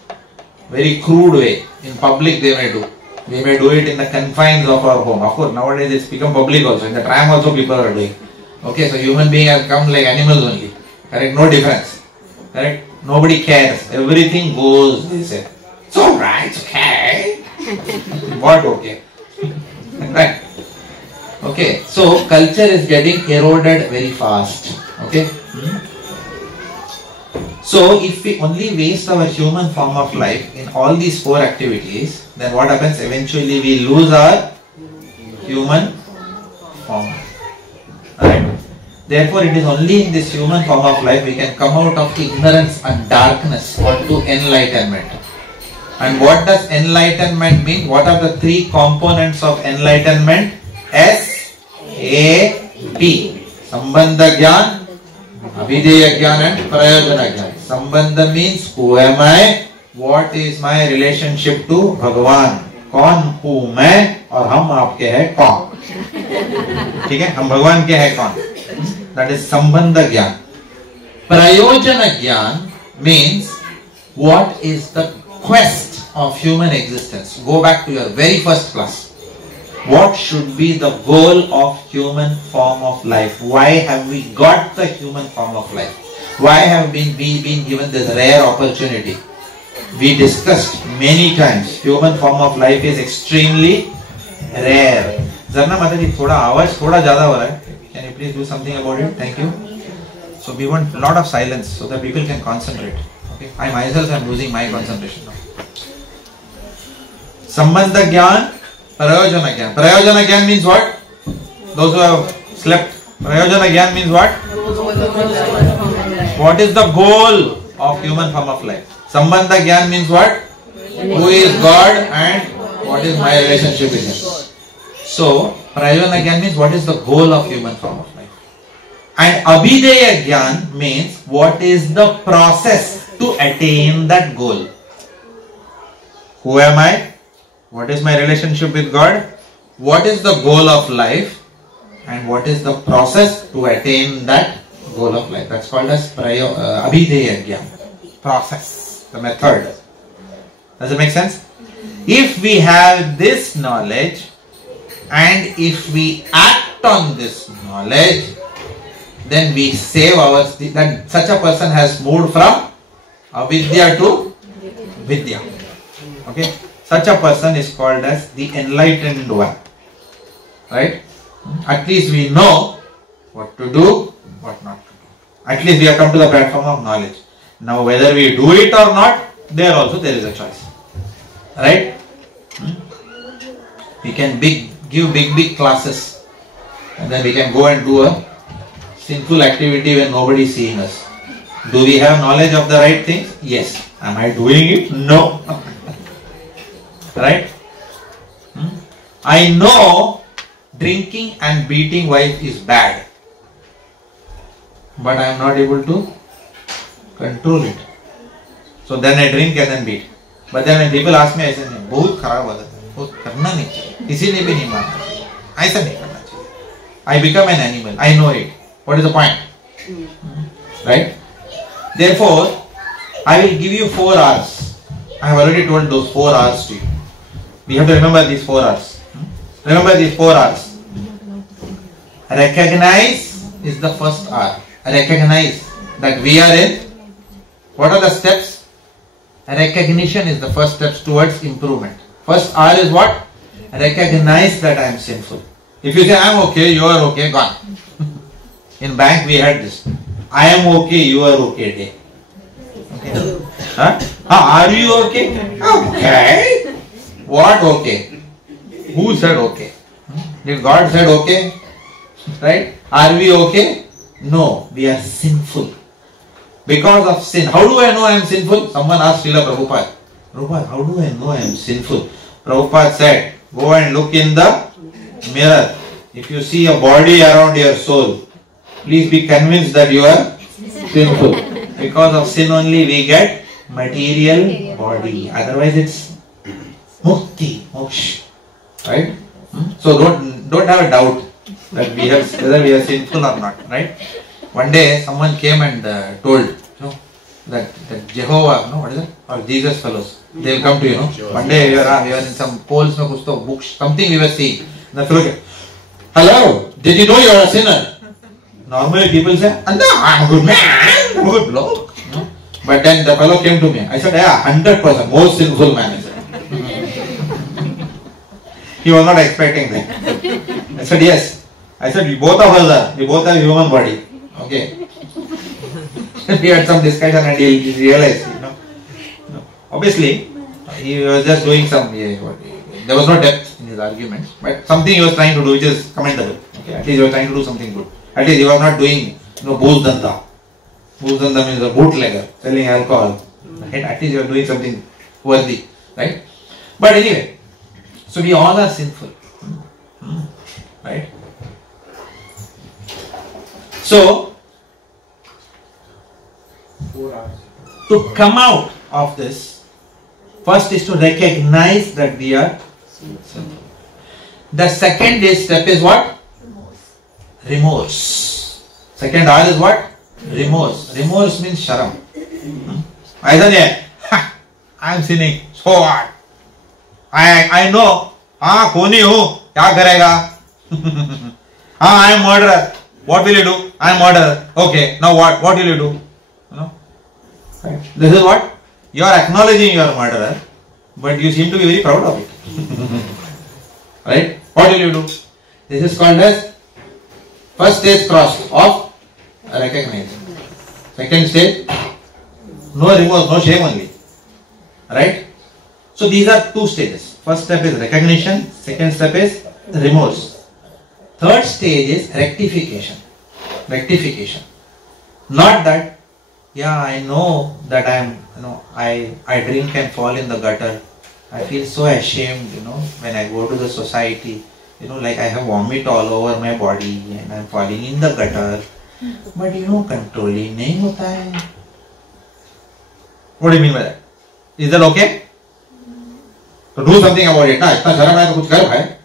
very crude way. In public they may do. We may do it in the confines of our home. Of course, nowadays it's become public also. In the tram also people are doing. Okay, so human beings have come like animals only. Correct? No difference. Correct? Nobody cares. Everything goes, they say. It's alright, okay. What okay? Right? Okay, so culture is getting eroded very fast. Okay? So if we only waste our human form of life in all these four activities, then what happens? Eventually we lose our human form. Right? Therefore it is only in this human form of life we can come out of ignorance and darkness onto enlightenment. And what does enlightenment mean? What are the three components of enlightenment? S-A-P. Sambandha Gyan, Abhideya Gyan and Prayojana Gyan. Sambandha means who am I? What is my relationship to Bhagavan? कौन हूँ मैं और हम आपके हैं कौन? ठीक है, हम भगवान के हैं कौन? That is Sambandha Gyan. Prayojana Gyan means what is the quest of human existence. Go back to your very first class. What should be the goal of human form of life? Why have we got the human form of life? Why have we been given this rare opportunity? We discussed many times, human form of life is extremely rare. Zarna Mataji, thoda आवाज थोड़ा ज़्यादा हो रहा है. Can you please do something about it? Thank you. So we want a lot of silence so that people can concentrate. Okay, I myself am losing my concentration now. Sambandha Gyan, Prayojana Gyan. Prayojana Gyan means what? Those who have slept. Prayojana Gyan means what? What is the goal of human form of life? Sambandha Gyan means what? Who is God and what is my relationship with Him? So, Prayojana Gyan means what is the goal of human form of life. And Abhideya Gyan means what is the process to attain that goal. Who am I? What is my relationship with God? What is the goal of life? and what is the process to attain that goal of life. That's called as Abhideya Gyan. Process, the method. Does it make sense? If we have this knowledge and if we act on this knowledge, then we save ours. That such a person has moved from avidya to vidya. Okay? Such a person is called as the enlightened one. Right? At least we know what to do, what not to do. At least we have come to the platform of knowledge. Now whether we do it or not, there also there is a choice. Right? We can give big classes and then we can go and do a sinful activity when nobody is seeing us. Do we have knowledge of the right things? Yes. Am I doing it? No. Right? I know drinking and beating wife is bad, but I am not able to control it. So then I drink and then beat. But then when people ask me, I say, बहुत खराब आदत है, बहुत करना नहीं चाहिए, इसीलिए भी नहीं मानता, ऐसा नहीं करना चाहिए. I become an animal. I know it. What is the point? Right? Therefore, I will give you 4 hours. I have already told those 4 hours to you. We have to remember these 4 hours. Remember these 4 hours. Recognize is the first hour. Recognize that we are in. What are the steps? Recognition is the first steps towards improvement. First hour is what? Recognize that I am sinful. If you say I am okay, you are okay, gone. In bank we had this. I am okay, you are okay day. Okay. Huh? Are you okay? Okay. What okay? Who said okay? Did God said okay? Right? Are we okay? No, we are sinful. Because of sin. How do I know I am sinful? Someone asked Srila Prabhupada. Prabhupada, how do I know I am sinful? Prabhupada said, go and look in the mirror. If you see a body around your soul, please be convinced that you are sinful. Because of sin only we get material body. Otherwise it's mukti, moksha. Right? So don't have a doubt that whether we are sinful or not. Right? One day someone came and told that Jehovah, what is it? Or Jesus fellows, they will come to you. One day we were in some polls, books, something we were seeing. The fellow came, hello, did you know you are a sinner? Normally people say, no, I am a good man, I am a good bloke. But then the fellow came to me. I said, yeah, 100%, most sinful man. He was not expecting that. I said, yes. I said, we both of us are, we both have human body. Okay. We had some discussion and he realized, obviously, he was just doing some, there was no depth in his arguments, but something he was trying to do which is commendable. Okay. At least he was trying to do something good. At least he was not doing, booze danta. Booze danta means a bootlegger, selling alcohol. Right? At least he was doing something worthy. Right? But anyway, so we all are sinful. Right? So, to come out of this, first is to recognize that we are sinful. The second step is what? Remorse. Second R is what? Remorse. Remorse means sharam. I said, I am sinning. So what? I know. Koni hu, kya karega? I am murderer. What will you do? I am murderer. Okay, now what? What will you do? Right. This is what? You are acknowledging you are a murderer, but you seem to be very proud of it. Right? What will you do? This is called as first stage crossed of recognizing. Second stage, no remorse, no shame only. Right? So these are 2 stages. First step is recognition, second step is remorse. Third stage is rectification. Rectification. Not that, yeah, I know that I drink and fall in the gutter. I feel so ashamed, when I go to the society, like I have vomit all over my body and I am falling in the gutter. But controlling nahi hota hai. What do you mean by that? Is that okay? To do something about it. Itna sharam hai to kuch kar bhai.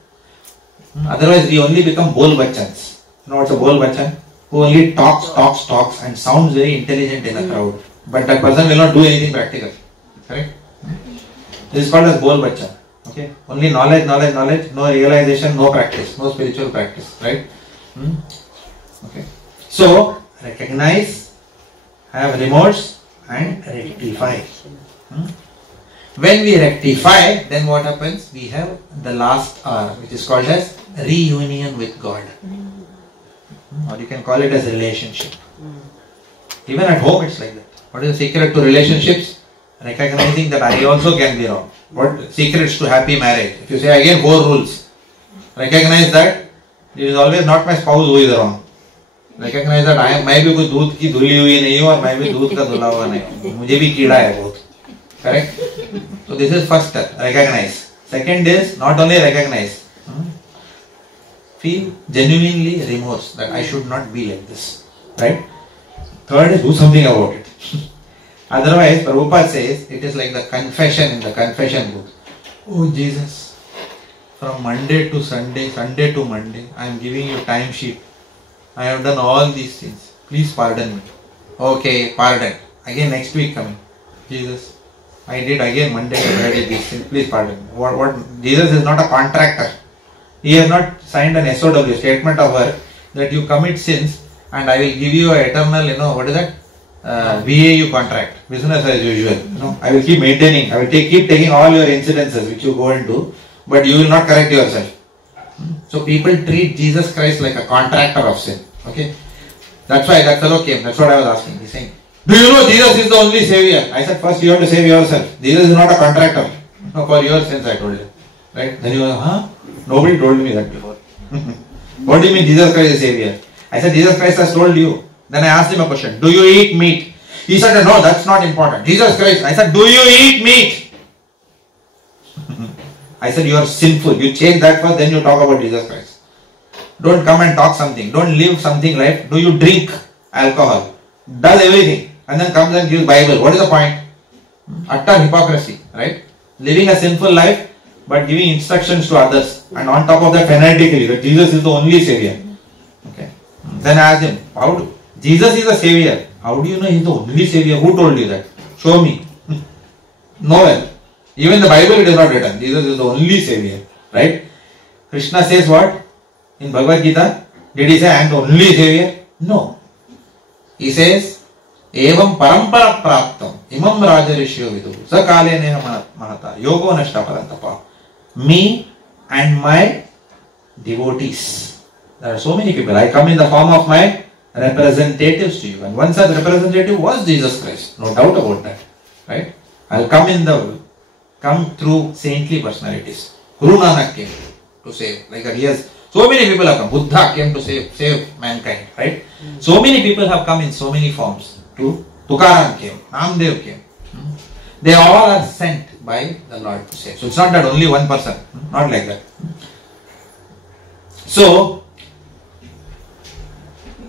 Otherwise we only become bol bachchans. know what's a bol bacha? Who only talks and sounds very intelligent in a crowd. But that person will not do anything practical. Correct? This is called as bol bacha. Okay? Only knowledge, no realization, no practice, no spiritual practice. Right? Okay. So, recognize, have remorse and rectify. When we rectify, then what happens? We have the last R, which is called as reunion with God. Or you can call it as relationship. Even at home it's like that. What is the secret to relationships? Recognizing that I also can be wrong. What secrets to happy marriage? If you say again 4 rules, recognize that it is always not my spouse who is wrong. Recognize that I am मैं भी कोई दूध की धुली हुई नहीं हूँ और मैं भी दूध का धुला हुआ नहीं हूँ. मुझे भी कीड़ा है बहुत. Correct? So this is first step. Recognize. Second is not only recognize. Feel genuinely remorse that I should not be like this. Right? Third is do something about it. Otherwise, Prabhupada says it is like the confession in the confession book. Oh Jesus, from Monday to Sunday, Sunday to Monday, I am giving you time sheet. I have done all these things. Please pardon me. Okay, pardon. Again next week coming. Jesus, I did again Monday to Friday these things. Please pardon me. What? Jesus is not a contractor. He has not signed an SOW, statement of work, that you commit sins and I will give you an eternal, what is that? BAU contract, business as usual. I will keep maintaining, I will keep taking all your incidences which you go and do, but you will not correct yourself. So people treat Jesus Christ like a contractor of sin. Okay? That's why that fellow came. That's what I was asking. He's saying, do you know Jesus is the only savior? I said, first you have to save yourself. Jesus is not a contractor. No, for your sins I told you. Right? Then you go, huh? Nobody told me that before. What do you mean Jesus Christ is savior? I said, Jesus Christ has told you. Then I asked him a question. Do you eat meat? He said, no, that's not important. Jesus Christ. I said, do you eat meat? I said, you are sinful. You change that first, then you talk about Jesus Christ. Don't come and talk something. Don't live something like, do you drink alcohol? Does everything. And then comes and gives Bible. What is the point? Utter hypocrisy. Right? Living a sinful life, but giving instructions to others. And on top of that, fanatically, that Jesus is the only savior. Okay. Then I asked him, how do Jesus is the savior? How do you know he is the only savior? Who told you that? Show me. Nowhere. Even the Bible it is not written. Jesus is the only savior. Right? Krishna says what? In Bhagavad Gita, did he say I am the only savior? No. He says, Evam parampara praptam imam rajarishyo vidu sakale neha mahata yogo nashta parantapa. Me and my devotees. There are so many people. I come in the form of my representatives to you. And one such representative was Jesus Christ. No doubt about that. Right? I'll come through saintly personalities. Guru Nanak came to save. Like that, he has so many people have come. Buddha came to save mankind. Right? So many people have come in so many forms. Tukaram came. Namdev came. They all are sent by the Lord to save. So it's not that only one person. Not like that. So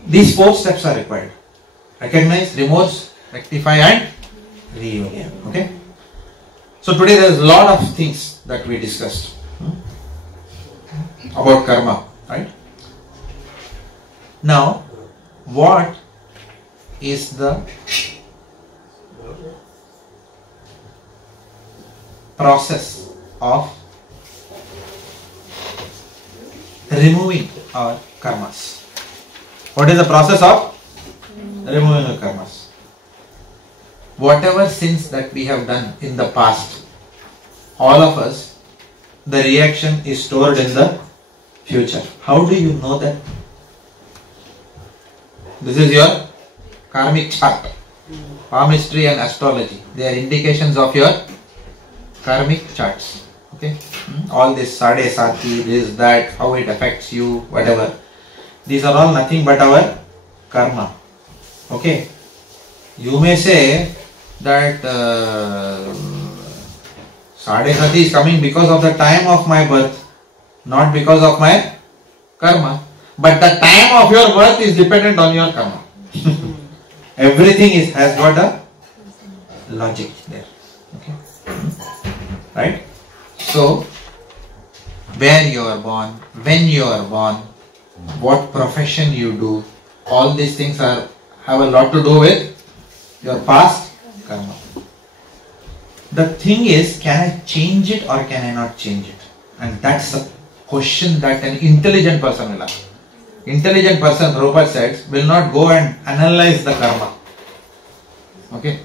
these 4 steps are required. Recognize, remorse, rectify and reunion. Okay? So today there is a lot of things that we discussed about karma. Right? Now, what is the process of removing our karmas? What is the process of removing our karmas? Whatever sins that we have done in the past, all of us, the reaction is stored in the future. How do you know that? This is your karmic chart. Mistry and astrology. They are indications of your karmic charts. Okay? All this Sade Sati, this, that, how it affects you, whatever. These are all nothing but our karma. Okay? You may say that Sade Sati is coming because of the time of my birth, not because of my karma. But the time of your birth is dependent on your karma. Everything has got a logic there. Okay? Right? So, where you are born, when you are born, what profession you do, all these things have a lot to do with your past karma. The thing is, can I change it or can I not change it? And that's the question that an intelligent person will ask. Intelligent person, Prabhupada said, will not go and analyze the karma. Okay?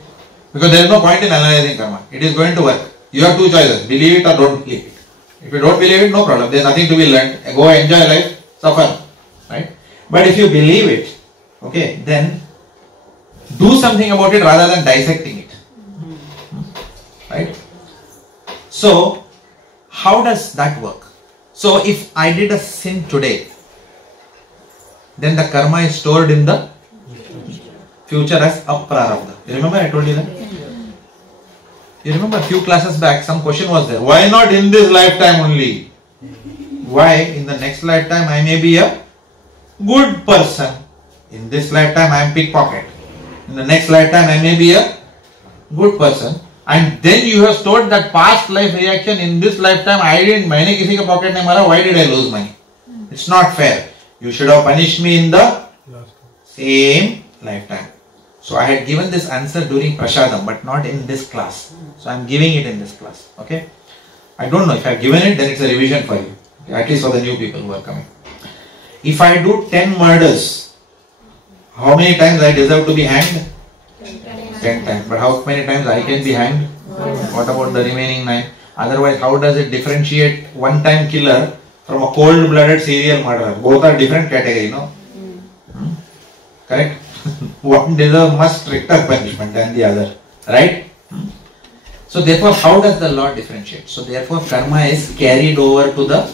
Because there is no point in analyzing karma. It is going to work. You have two choices, believe it or don't believe it. If you don't believe it, no problem. There is nothing to be learned. Go enjoy life, suffer. Right? But if you believe it, okay, then do something about it rather than dissecting it. Right? So, how does that work? So, if I did a sin today, then the karma is stored in the future as aprarabdha. You remember I told you that? You remember a few classes back, some question was there. Why not in this lifetime only? Why in the next lifetime I may be a good person. In this lifetime I am pickpocket. In the next lifetime I may be a good person. And then you have stored that past life reaction. In this lifetime I didn't, maine kisi ka pocket nahi mara, why did I lose money? It's not fair. You should have punished me in the same lifetime. So I had given this answer during Prashadam, but not in this class. So I am giving it in this class. Okay? I don't know if I have given it, then it's a revision for you. Okay? At least for the new people who are coming. If I do 10 murders, how many times I deserve to be hanged? 10 times. But how many times I can be hanged? What about the remaining 9? Otherwise, how does it differentiate one-time killer from a cold-blooded serial murderer? Both are different category, no? Correct? One deserves much stricter punishment than the other. Right? So therefore, how does the law differentiate? So therefore, karma is carried over to the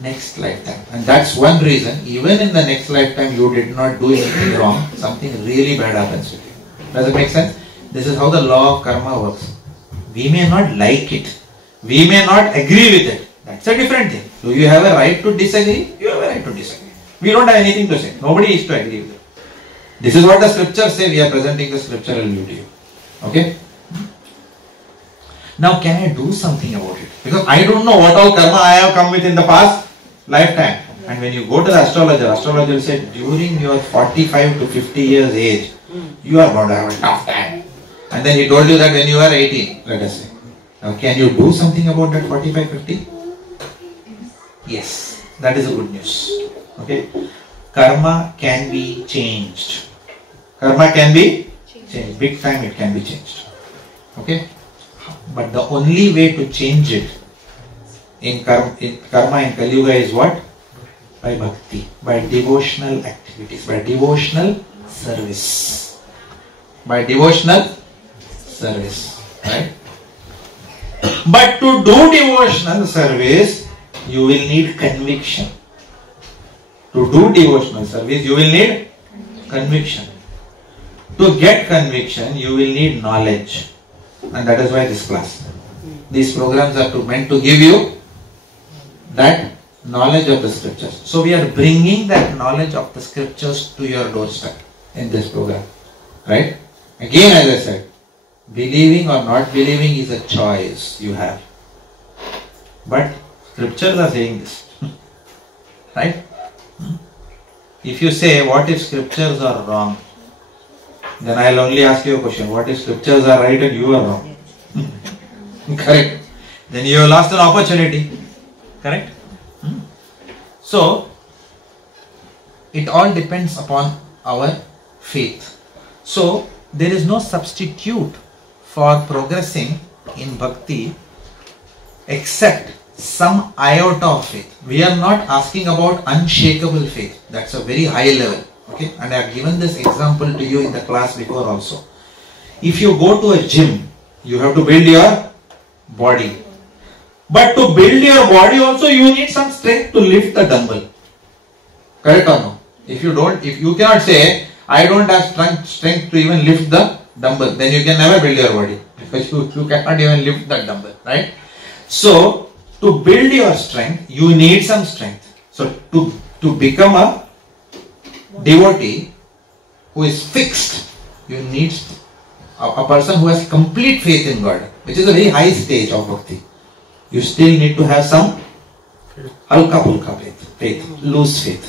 next lifetime. And that's one reason, even in the next lifetime, you did not do anything wrong, something really bad happens with you. Does it make sense? This is how the law of karma works. We may not like it. We may not agree with it. That's a different thing. Do you have a right to disagree? You have a right to disagree. We don't have anything to say. Nobody is to agree with it. This is what the scriptures say. We are presenting the scriptural view to you. Okay? Now can I do something about it? Because I don't know what all karma I have come with in the past lifetime. And when you go to the astrologer will say during your 45 to 50 years age, you are going to have a tough time. And then he told you that when you are 18, let us say. Now can you do something about that 45, 50? Yes, that is the good news. Okay? Karma can be changed. Karma can be changed. Big time it can be changed. Okay? But the only way to change it in karma in Kali Yuga is what? By bhakti, by devotional activities, by devotional service. By devotional service. Right? But to do devotional service, you will need conviction. To do devotional service, you will need conviction. To get conviction, you will need knowledge. And that is why this class. These programs are meant to give you that knowledge of the scriptures. So we are bringing that knowledge of the scriptures to your doorstep in this program. Right? Again, as I said, believing or not believing is a choice you have. But scriptures are saying this. Right? If you say, what if scriptures are wrong? Then I will only ask you a question. What if scriptures are right and you are wrong? Correct. Then you have lost an opportunity. Correct? So, it all depends upon our faith. So, there is no substitute for progressing in bhakti except some iota of faith. We are not asking about unshakable faith. That's a very high level. Okay? And I have given this example to you in the class before also. If you go to a gym, you have to build your body. But to build your body also you need some strength to lift the dumbbell. Correct or no? If you cannot say, I don't have strength to even lift the dumbbell, then you can never build your body. Because you cannot even lift that dumbbell. Right? So, to build your strength, you need some strength. So, to become a devotee who is fixed, you need a person who has complete faith in God, which is a very high stage of bhakti. You still need to have some halka pulka faith, loose faith.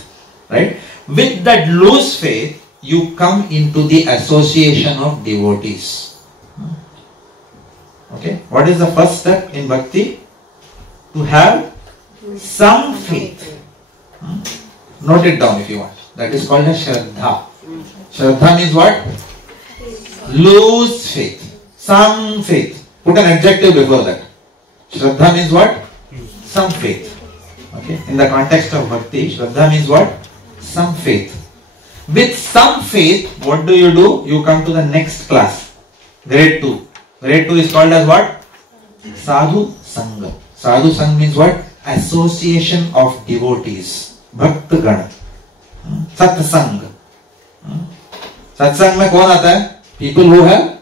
right? With that loose faith, you come into the association of devotees. Okay, what is the first step in bhakti? To have some faith. Note it down if you want. That is called a Shraddha. Shraddha means what? Loose faith. Some faith. Put an adjective before that. Shraddha means what? Some faith. Okay. In the context of bhakti, Shraddha means what? Some faith. With some faith, what do? You come to the next class. Grade 2. Grade 2 is called as what? Sadhu Sangha. Sadhu Sangha means what? Association of devotees. Bhakta Gana. Satsang. Satsang mein kaun aata hai? People who have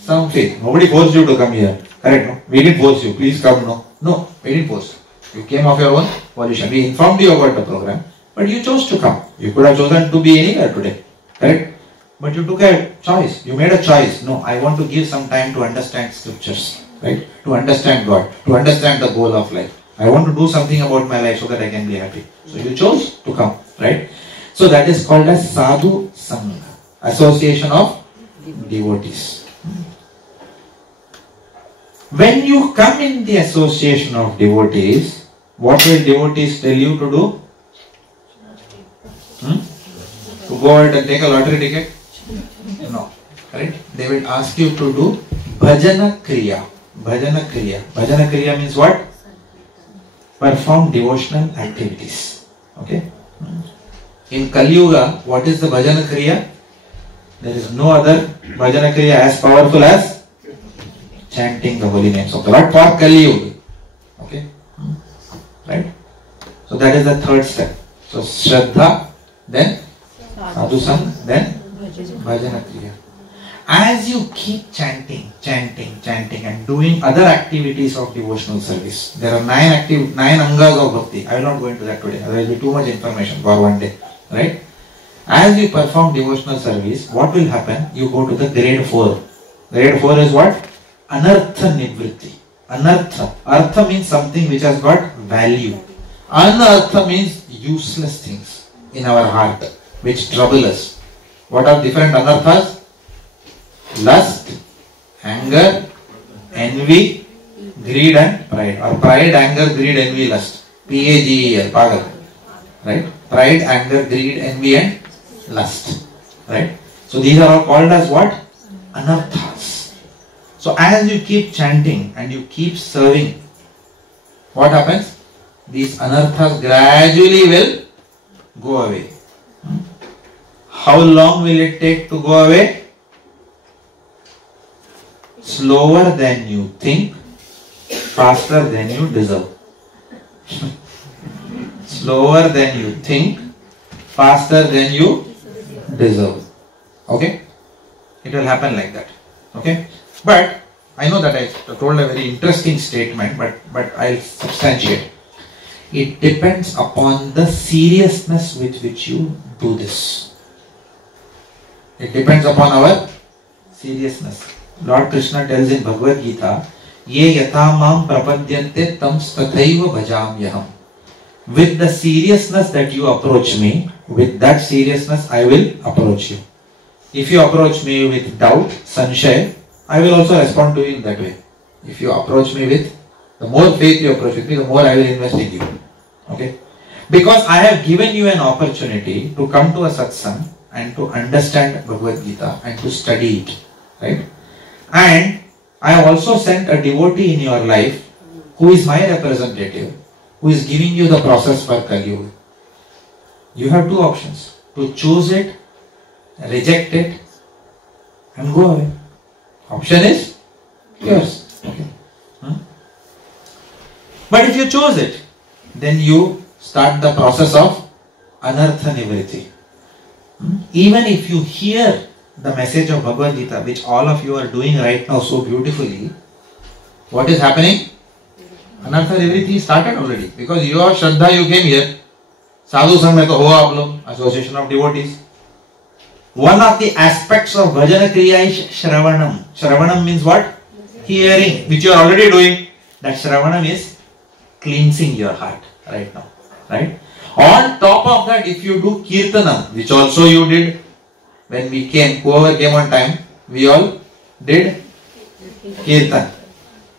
some faith. Nobody forced you to come here. Correct? No? We didn't force you. Please come. No, we didn't force you. You came of your own volition. We informed you about the program, but you chose to come. You could have chosen to be anywhere today. Correct? But you took a choice. You made a choice. No, I want to give some time to understand scriptures. Right? To understand God. To understand the goal of life. I want to do something about my life so that I can be happy. So you chose to come. Right? So that is called as Sadhu Sangha. Association of devotees. When you come in the association of devotees, what will devotees tell you to do? To go out and take a lottery ticket? No. Right? They will ask you to do Bhajana Kriya. Bhajana Kriya. Bhajana Kriya means what? Perform devotional activities. Okay? In Kali Yuga, what is the Bhajana Kriya? There is no other Bhajana Kriya as powerful as chanting the holy names of the Lord for Kali Yuga. Okay? Right? So that is the third step. So Shraddha, then Sadhu Sangha, then Bhajana Kriya. As you keep chanting and doing other activities of devotional service, there are 9 angas of bhakti. I will not go into that today. There will be too much information for one day. Right? As you perform devotional service, what will happen? You go to the grade 4. Grade 4 is what? Anartha Nivritti. Anartha. Artha means something which has got value. Anartha means useless things in our heart which trouble us. What are different anarthas? Lust, anger, envy, greed and pride. Or pride, anger, greed, envy, lust. P-A-G-E-L, pagal. Right? Pride, anger, greed, envy and lust. Right? So these are all called as what? Anarthas. So as you keep chanting and you keep serving, what happens? These anarthas gradually will go away. How long will it take to go away? Slower than you think, faster than you deserve. Slower than you think, faster than you deserve. Okay? It will happen like that. Okay? But I know that I told a very interesting statement, but I'll substantiate. It depends upon the seriousness with which you do this. It depends upon our seriousness. Lord Krishna tells in Bhagavad Gita, Ye yatamam prapadyante tam stathaiva bhajamyaham. With the seriousness that you approach me, with that seriousness I will approach you. If you approach me with doubt, sanshaya, I will also respond to you in that way. If you approach me with, the more faith you approach with me, the more I will invest in you. Okay? Because I have given you an opportunity to come to a satsang and to understand Bhagavad Gita and to study it. Right? And I have also sent a devotee in your life who is my representative, who is giving you the process for Kali Yuga. You have 2 options. To choose it, reject it and go away. Option is yours. Okay. But if you choose it, then you start the process of anartha nivriti. Even if you hear the message of Bhagavad Gita, which all of you are doing right now so beautifully, what is happening? Anartha nivriti started already. Because you are Shraddha, you came here. Sadhu Sangha to ho aap log, association of devotees. One of the aspects of Bhajana Kriya is Shravanam. Shravanam means what? Hearing, which you are already doing. That Shravanam is cleansing your heart right now. Right? On top of that, if you do kirtanam, which also you did when we came, whoever came on time, we all did kirtan.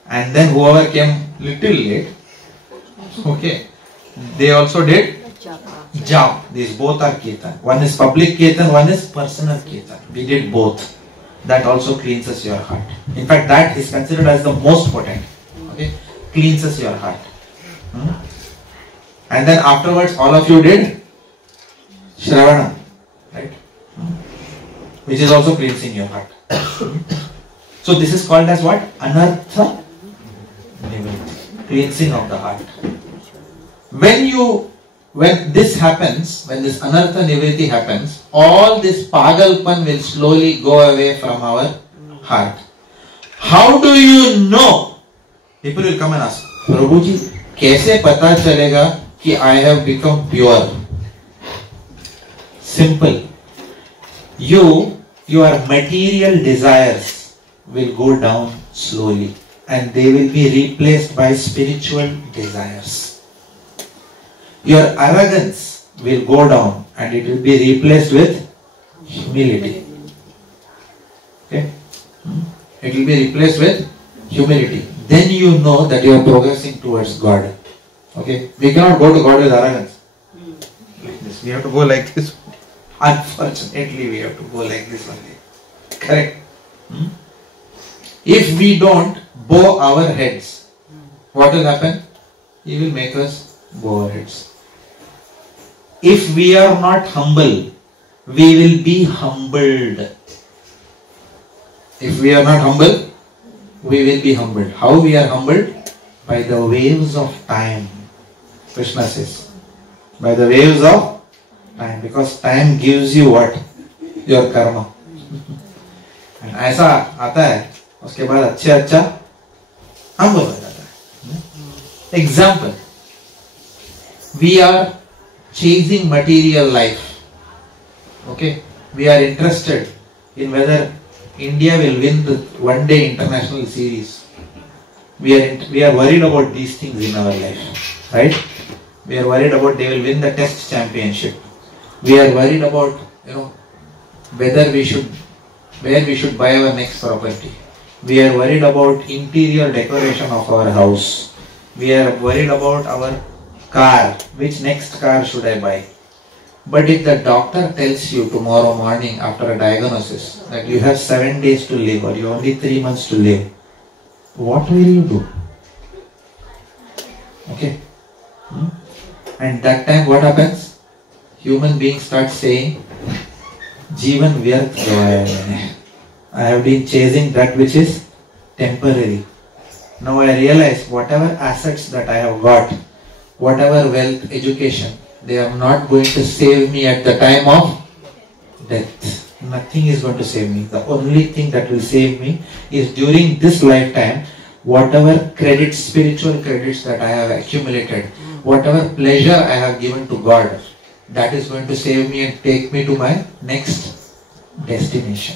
And then whoever came little late, okay, they also did jap. These both are kirtan. One is public kirtan, one is personal kirtan. We did both. That also cleanses your heart. In fact, that is considered as the most potent. Okay, cleanses your heart. And then afterwards, all of you did Shravana, right? Which is also cleansing your heart. So this is called as what? Anartha Nivritti, cleansing of the heart. When this happens, when this Anartha Nivritti happens, all this Pagalpan will slowly go away from our heart. How do you know? People will come and ask, Prabhuji, kaise pata chalega ki I have become pure? Simple. Your material desires will go down slowly and they will be replaced by spiritual desires. Your arrogance will go down and it will be replaced with humility. Okay? It will be replaced with humility. Then you know that you are progressing towards God. Okay? We cannot go to God with arrogance. Like this. We have to go like this. Unfortunately, we have to go like this only. Correct? If we don't bow our heads, what will happen? He will make us bow our heads. If we are not humble, we will be humbled. If we are not humble, we will be humbled. How we are humbled? By the waves of time. Krishna says. By the waves of time. Because time gives you what? Your karma. And ऐसा आता है, उसके बाद अच्छा humble हो जाता है. Example. We are chasing material life. Okay? We are interested in whether India will win the one day international series. We are worried about these things in our life. Right? We are worried about they will win the test championship. We are worried about, where we should buy our next property. We are worried about interior decoration of our house. We are worried about our car. Which next car should I buy? But if the doctor tells you tomorrow morning after a diagnosis that you have 7 days to live or you have only 3 months to live, what will you do? Okay? And that time what happens? Human beings start saying, Jeevan vyarth gaya hai. I have been chasing that which is temporary. Now I realize whatever assets that I have got, whatever wealth, education, they are not going to save me at the time of death. Nothing is going to save me. The only thing that will save me is during this lifetime, whatever credits, spiritual credits that I have accumulated, whatever pleasure I have given to God, that is going to save me and take me to my next destination.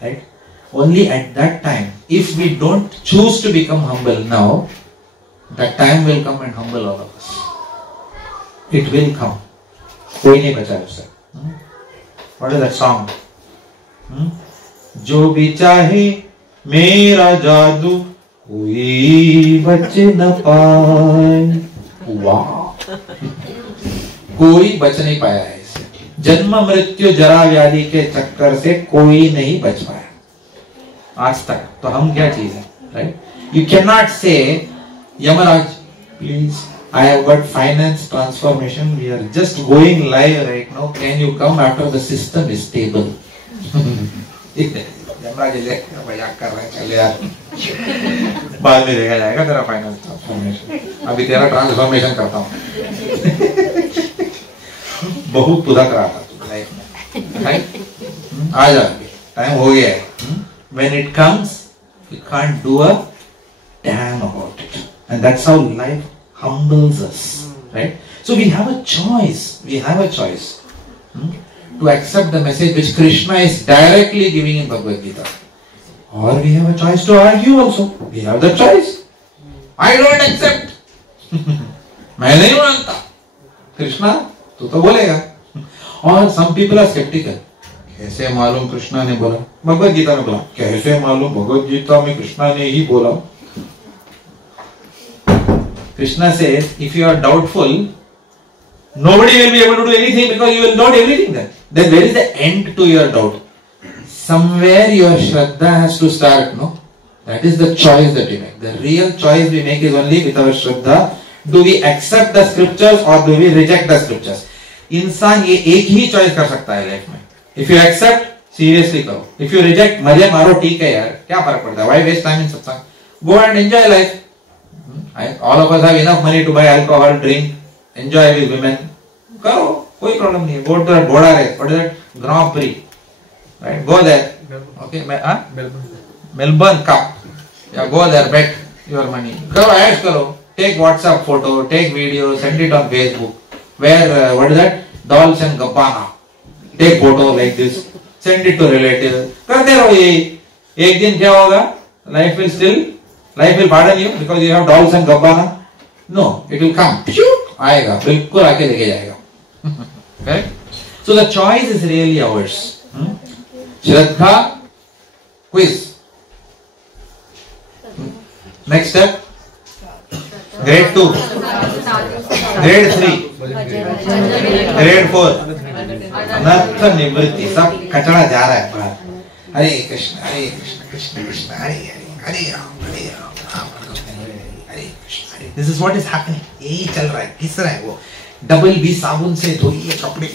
Right? Only at that time, if we don't choose to become humble now, that time will come and humble all of us. It will come. कोई नहीं बचा उससे. What is that song? जो भी चाहे मेरा जादू कोई बच न पाए. Wow. कोई बच नहीं पाया है इससे. जन्म मृत्यु जरा व्याधि के चक्कर से कोई नहीं बच पाया आज तक. तो हम क्या चीज है? Right? You cannot say, Yamaraj, please, I have got finance transformation. We are just going live right now. Can you come after the system is stable? Yamraj मजाक कर रहा है. चल यार, बाद में देखा जाएगा तेरा फाइनेंस ट्रांसफॉर्मेशन. अभी तेरा ट्रांसफॉर्मेशन करता हूँ. बहुत पुदक रहा था तू लाइफ में. राइट? आ जा, टाइम हो गया है. When it comes, you can't do a damn about it. And that's how life humbles us. Right? So we have a choice. We have a choice to accept the message which Krishna is directly giving in Bhagavad Gita. Or we have a choice to argue also. We have the choice. I don't accept. मैं नहीं मानता. Krishna तो बोलेगा. और some people are skeptical. कैसे मालूम कृष्णा ने बोला? भगवत गीता में बोला. कैसे मालूम भगवत गीता में कृष्णा ने ही बोला? Krishna says, if you are doubtful, nobody will be able to do anything because you will doubt everything then. Then where is the end to your doubt? Somewhere your Shraddha has to start, no? That is the choice that we make. The real choice we make is only with our Shraddha. Do we accept the scriptures or do we reject the scriptures? इंसान ये एक ही choice कर सकता है life में. If you accept, seriously करो. If you reject, मजे मारो, ठीक है यार, क्या फर्क पड़ता है? Why waste time in satsang? Go and enjoy life. All of us have enough money to buy alcohol, drink, enjoy with women. करो, कोई प्रॉब्लम नहीं है. Go to that बोड़ा race, what is that? Grand Prix, right? Go there. Okay, Melbourne Cup. Yeah, go there, bet your money. Go ask करो. Take WhatsApp photo, take video, send it on Facebook. Where what is that? Dolls and Gabbana. Take photo like this, send it to relatives. करते रहो ये. एक दिन क्या होगा? Life will pardon you because you have dolls and Gabbana. No, it will come. आएगा, बिल्कुल आके लेके जाएगा. Correct? So the choice is really ours. Shraddha quiz. Next step. Grade 2, Grade 3, Grade 4. अनर्थ निवृत्ति. सब कचरा जा रहा है बाहर. हरे कृष्ण कृष्ण कृष्ण हरे हरे हरे राम हरे Krishna. This is what is happening. यही चल रहा है. किस तरह है वो? डबल बी साबुन से धोइए कपड़े.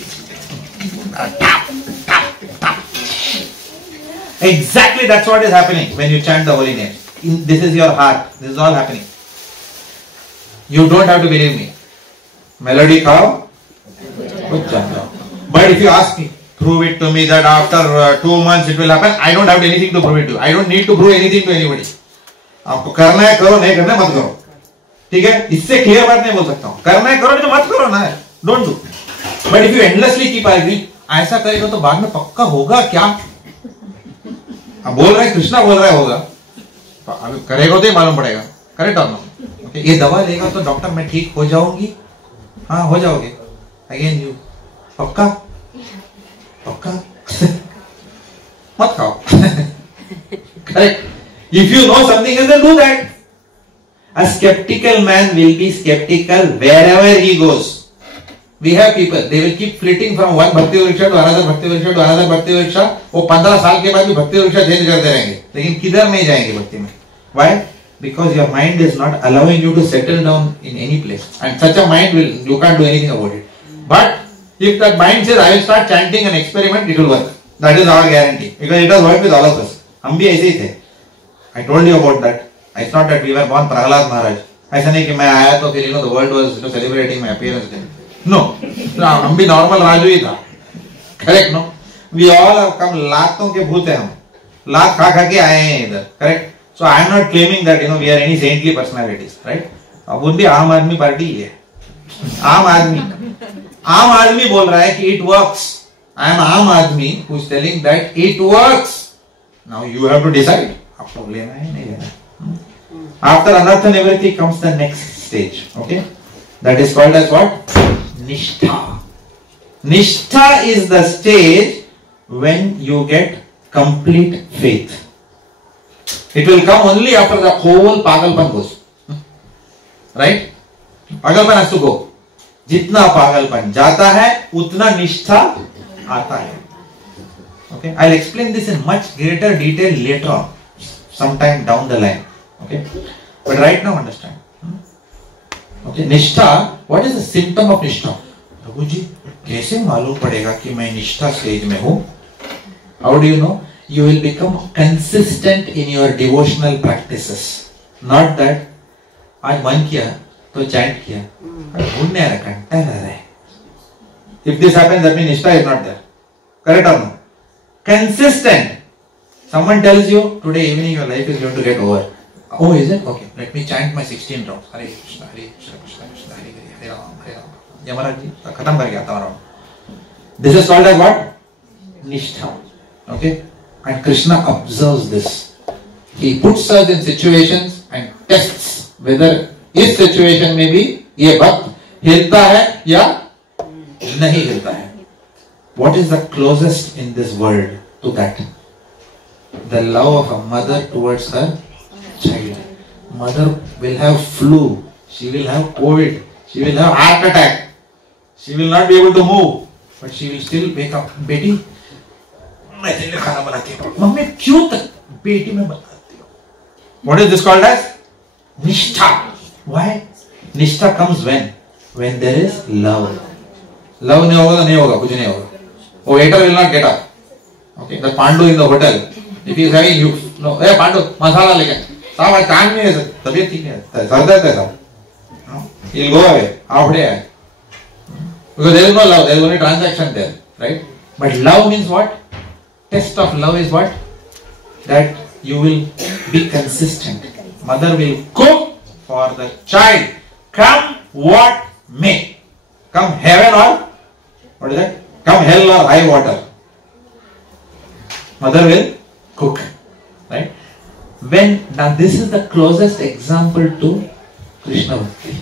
Exactly, that's what is happening when you chant the holy name. This is your heart. This is all happening. You don't have to believe me. Melody khao, but if you ask me, prove it to me that after 2 months it will happen. I don't have anything to prove it to you. I don't need to prove anything to anybody. आपको करना है करो, नहीं करना है मत करो. ठीक है? इससे क्लियर बात नहीं बोल सकता हूँ. करना है करो, नहीं तो मत करो ना. Don't do. But if you endlessly keep arguing, ऐसा करेगा तो बाद में पक्का होगा क्या? अब बोल रहे हैं कृष्णा बोल रहा है होगा. अभी करेगा तो ही मालूम पड़ेगा. करेक्ट और नो? ये दवा लेगा तो डॉक्टर मैं ठीक हो जाऊंगी. हाँ हो जाओगे. अगेन यू पक्का पक्का मत खाओ. Correct. If you know something then do that. A skeptical man will be skeptical wherever he goes. We have people, they will keep flitting from one bhakti vriksha to another bhakti vriksha to another bhakti vriksha. वो 15 साल के बाद भी भक्ति वृक्षा change करते रहेंगे, लेकिन किधर नहीं जाएंगे भक्ति में. Why? Because your mind is not allowing you to settle down in any place, and such a mind will, you can't do anything about it. But if that mind says I will start chanting and experiment, it will work. That is our guarantee, because it has worked with all of us. हम भी ऐसे ही थे. I told you about that. It's not that we were born Prahlad Maharaj. ऐसा नहीं कि मैं आया तो फिर the world was celebrating my appearance day. No, हम भी normal राजू ही था. Correct, no? We all have come, लातों के भूत हैं हम. लात खा खा के आए हैं इधर. Correct? So I am not claiming that we are any saintly personalities, right? अब वो भी आम आदमी पार्टी ही है. आम आदमी बोल रहा है कि it works. I am आम आदमी who is telling that it works. Now you have to decide. आपको लेना है नहीं लेना. After anartha nivritti comes the next stage. Okay, that is called as what? Nishtha. Nishtha is the stage when you get complete faith. It will come only after the whole pagalpan goes. Right? Pagalpan has to go. जितना पागलपन जाता है उतना निष्ठा आता है. Okay, I'll explain this in much greater detail later on, sometime down the line. Okay, but right now understand. Okay, निष्ठा. What is the symptom of निष्ठा? प्रभु जी कैसे मालूम पड़ेगा कि मैं निष्ठा स्टेज में हूँ? How do you know? You will become consistent in your devotional practices. Not that आज मन किया तो chant किया. ढूंढने आ रहा है, रह रहे. If this happens, that means निष्ठा is not there. Correct or no? Consistent. Someone tells you today evening your life is going to get over. Oh, is it? Okay. Let me chant my 16 rounds. Hare Krishna, Hare Krishna, Krishna Krishna, Hare Hare, Hare Ram, Hare Ram. Yamaraj ji, खत्म कर गया था round. This is called as what? Nishtha. Okay. And Krishna observes this. He puts us in situations and tests whether इस situation में भी ये भक्त हिलता है या नहीं हिलता है. What is the closest in this world to that? The love of a mother towards her child. Mother will have flu, she will have COVID, she will have heart attack, she will not be able to move, but she will still wake up. बेटी मैं तेरे लिए खाना बनाती हूँ. Mummy क्यों तक बेटी मैं बनाती हूँ. What is this called as? Nishtha. Why? Nishtha comes when there is love. Love नहीं होगा तो नहीं होगा, कुछ नहीं होगा. A waiter will not get up. Okay, the Pandu in the hotel, if he is having you, no, hey Pandu, masala लेके. साहब आज काम नहीं है सर, तबीयत ठीक है, सर दर्द है साहब. He will go away, half day है. Because there is no love, there is only transaction there, right? But love means what? Test of love is what? That you will be consistent. Mother will cook for the child, come what may. Come heaven or, what is that? Come hell or high water. Mother will cook, right? Now this is the closest example to Krishna Bhakti,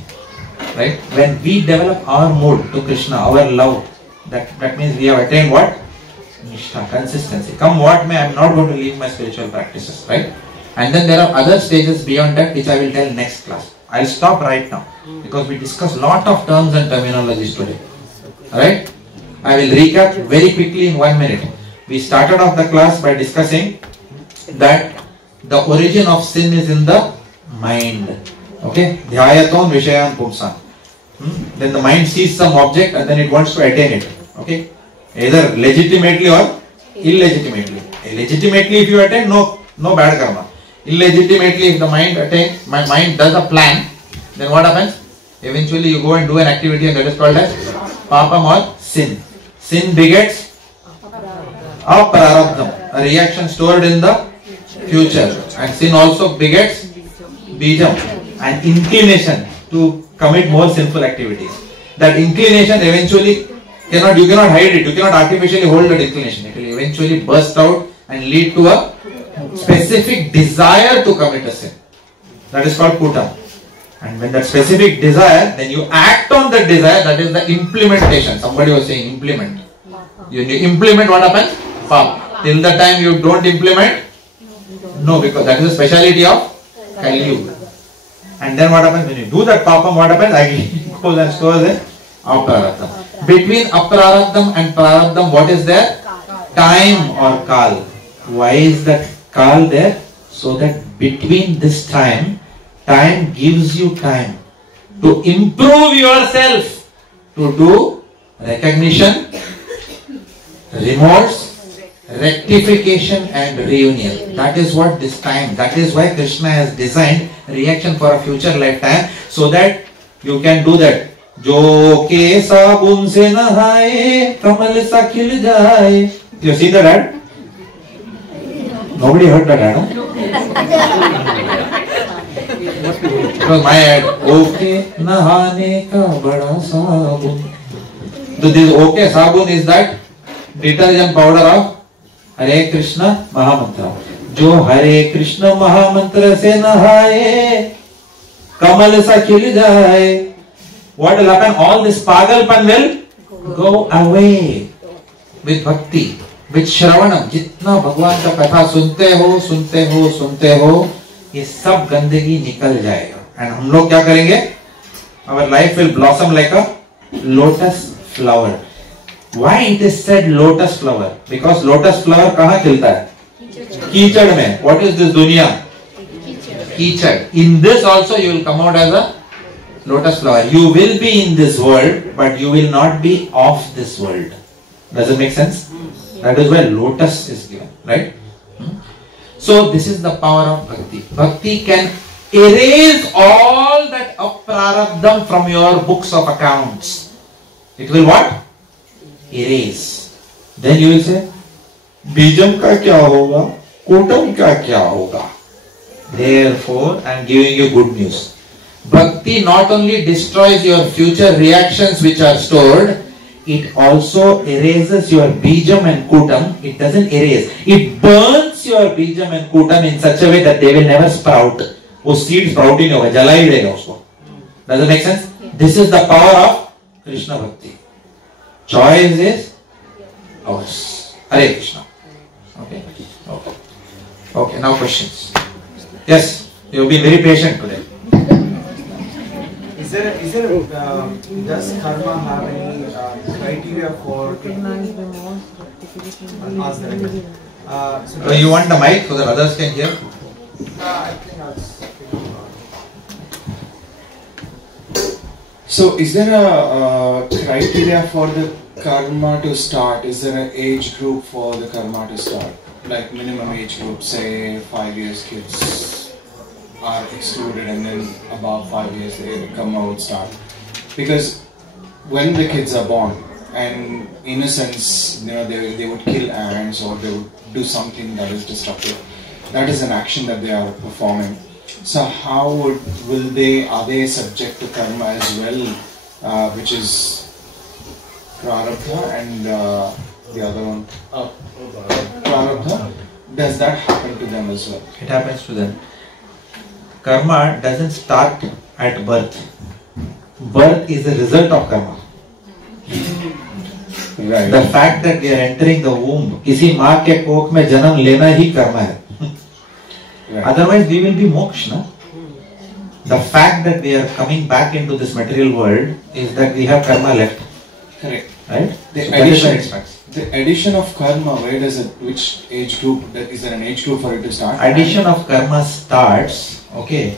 right? When we develop our mood to Krishna, our love, that means we have attained what? Nishtha, consistency. Come what may, I am not going to leave my spiritual practices, right? And then there are other stages beyond that which I will tell next class. I will stop right now because we discussed lot of terms and terminologies today, alright? I will recap very quickly in 1 minute. We started off the class by discussing that the origin of sin is in the mind. Okay? Dhyayaton vishayan pumsan. Then the mind sees some object and then it wants to attain it. Okay? Either legitimately or illegitimately. Legitimately if you attain, no bad karma. Illegitimately if the mind does a plan, then what happens? Eventually you go and do an activity and that is called as papam or sin. Sin begets aprarabdham, a reaction stored in the future, and sin also begets bijam, an inclination to commit more sinful activities. That inclination eventually you cannot hide it, you cannot artificially hold that inclination. It will eventually burst out and lead to a specific desire to commit a sin. That is called kutam. And when that specific desire, then you act on that desire, that is the implementation. Somebody was saying implement. You implement, what happens? Pap. Till the time you don't implement, no, because that is the speciality of Kali Yuga. And then what happens? When you do that papam, what happens? Again goes and stores in aprarabdham. Between aprarabdham and prarabdham, what is there? Time or kal. Why is that kal there? So that between this time gives you time to improve yourself, to do recognition, remorse, rectification and reunion. That is what this time, that is why Krishna has designed reaction for a future lifetime, so that you can do that. Jo ke sabun se nahaye, kamal sa khil jaye. You see that ad? Nobody heard that ad, huh? It was my ad. Okay, nahane ka bada sabun. So this okay sabun is that detergent powder of Hare Krishna Mahamantra. Jo Hare Krishna Mahamantra se nahaye, kamal sa khil jaye. What will happen? All this pagalpan will go away with bhakti, with shravanam. जितना भगवान का कथा सुनते हो, ये सब गंदगी निकल जाएगा. And हम लोग क्या करेंगे? Our life will blossom like a lotus flower. Why it is said lotus flower? Because lotus flower कहाँ खिलता है? कीचड़ में. What is this दुनिया? कीचड़. In this also you will come out as a lotus flower. You will be in this world, but you will not be of this world. Does it make sense? That is why lotus is given, right? So this is the power of bhakti. Bhakti can erase all that aprarabdham from your books of accounts. It will what? Erase. Then you will say, Bijam ka kya hoga? Kutam ka kya hoga? Therefore, I am giving you good news. Bhakti not only destroys your future reactions which are stored, it also erases your bijam and kutam. It doesn't erase. It burns your bijam and kutam in such a way that they will never sprout. वो seed sprout ही नहीं होगा, जला ही देगा उसको. Does it make sense? This is the power of Krishna Bhakti. Choice is ours. Hare Krishna. Okay. Okay, now questions. Yes, you've been very patient today. Does karma have any criteria for ask that again. You want the mic so that others can hear? I think So, is there a criteria for the karma to start? Is there an age group for the karma to start? Like minimum age group, say 5 years kids are excluded and then above 5 years the karma would start. Because when the kids are born and innocence, they would kill ants or they would do something that is destructive. That is an action that they are performing. So how are they subject to karma as well, which is prarabdha and the other one, prarabdha? Does that happen to them as well? It happens to them. Karma doesn't start at birth. Birth is a result of karma. Right. The fact that we are entering the womb, किसी माँ के कोख में जन्म लेना ही कर्म है. Right. Otherwise, we will be moksha. The fact that we are coming back into this material world is that we have karma left. Correct. Right? The addition of karma, where does it? Which age group? Is there an age group for it to start? Addition of karma starts, okay,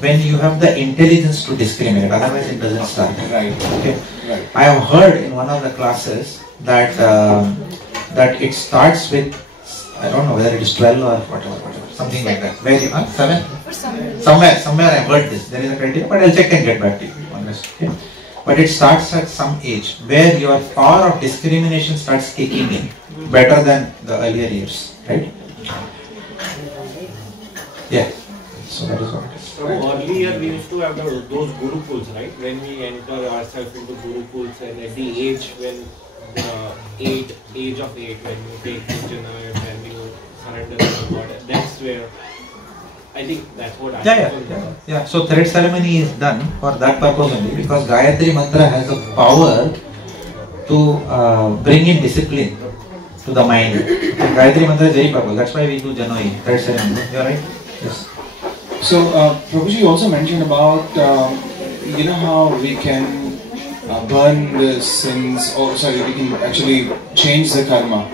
when you have the intelligence to discriminate. Otherwise, it doesn't start. Right. Okay. Right. I have heard in one of the classes that that it starts with, I don't know whether it is 12 or whatever, something like that. Where 7? Somewhere I heard this. There is a criteria, but I'll check and get back to you on this. Okay? But it starts at some age where your power of discrimination starts kicking in better than the earlier years, right? Yeah. So that is what it is. So earlier we used to have those gurukuls, right? When we enter ourselves into gurukuls and at the age when age of 8, when you take Jagannath and you surrender to God, that's where I think that's what I Yeah. So thread ceremony is done for that purpose only, because Gayatri mantra has a power to bring in discipline to the mind. And Gayatri mantra is very powerful. That's why we do Janoi, thread ceremony. You are right? Yes. So, Prabhuji also mentioned about, how we can burn the sins, we can actually change the karma.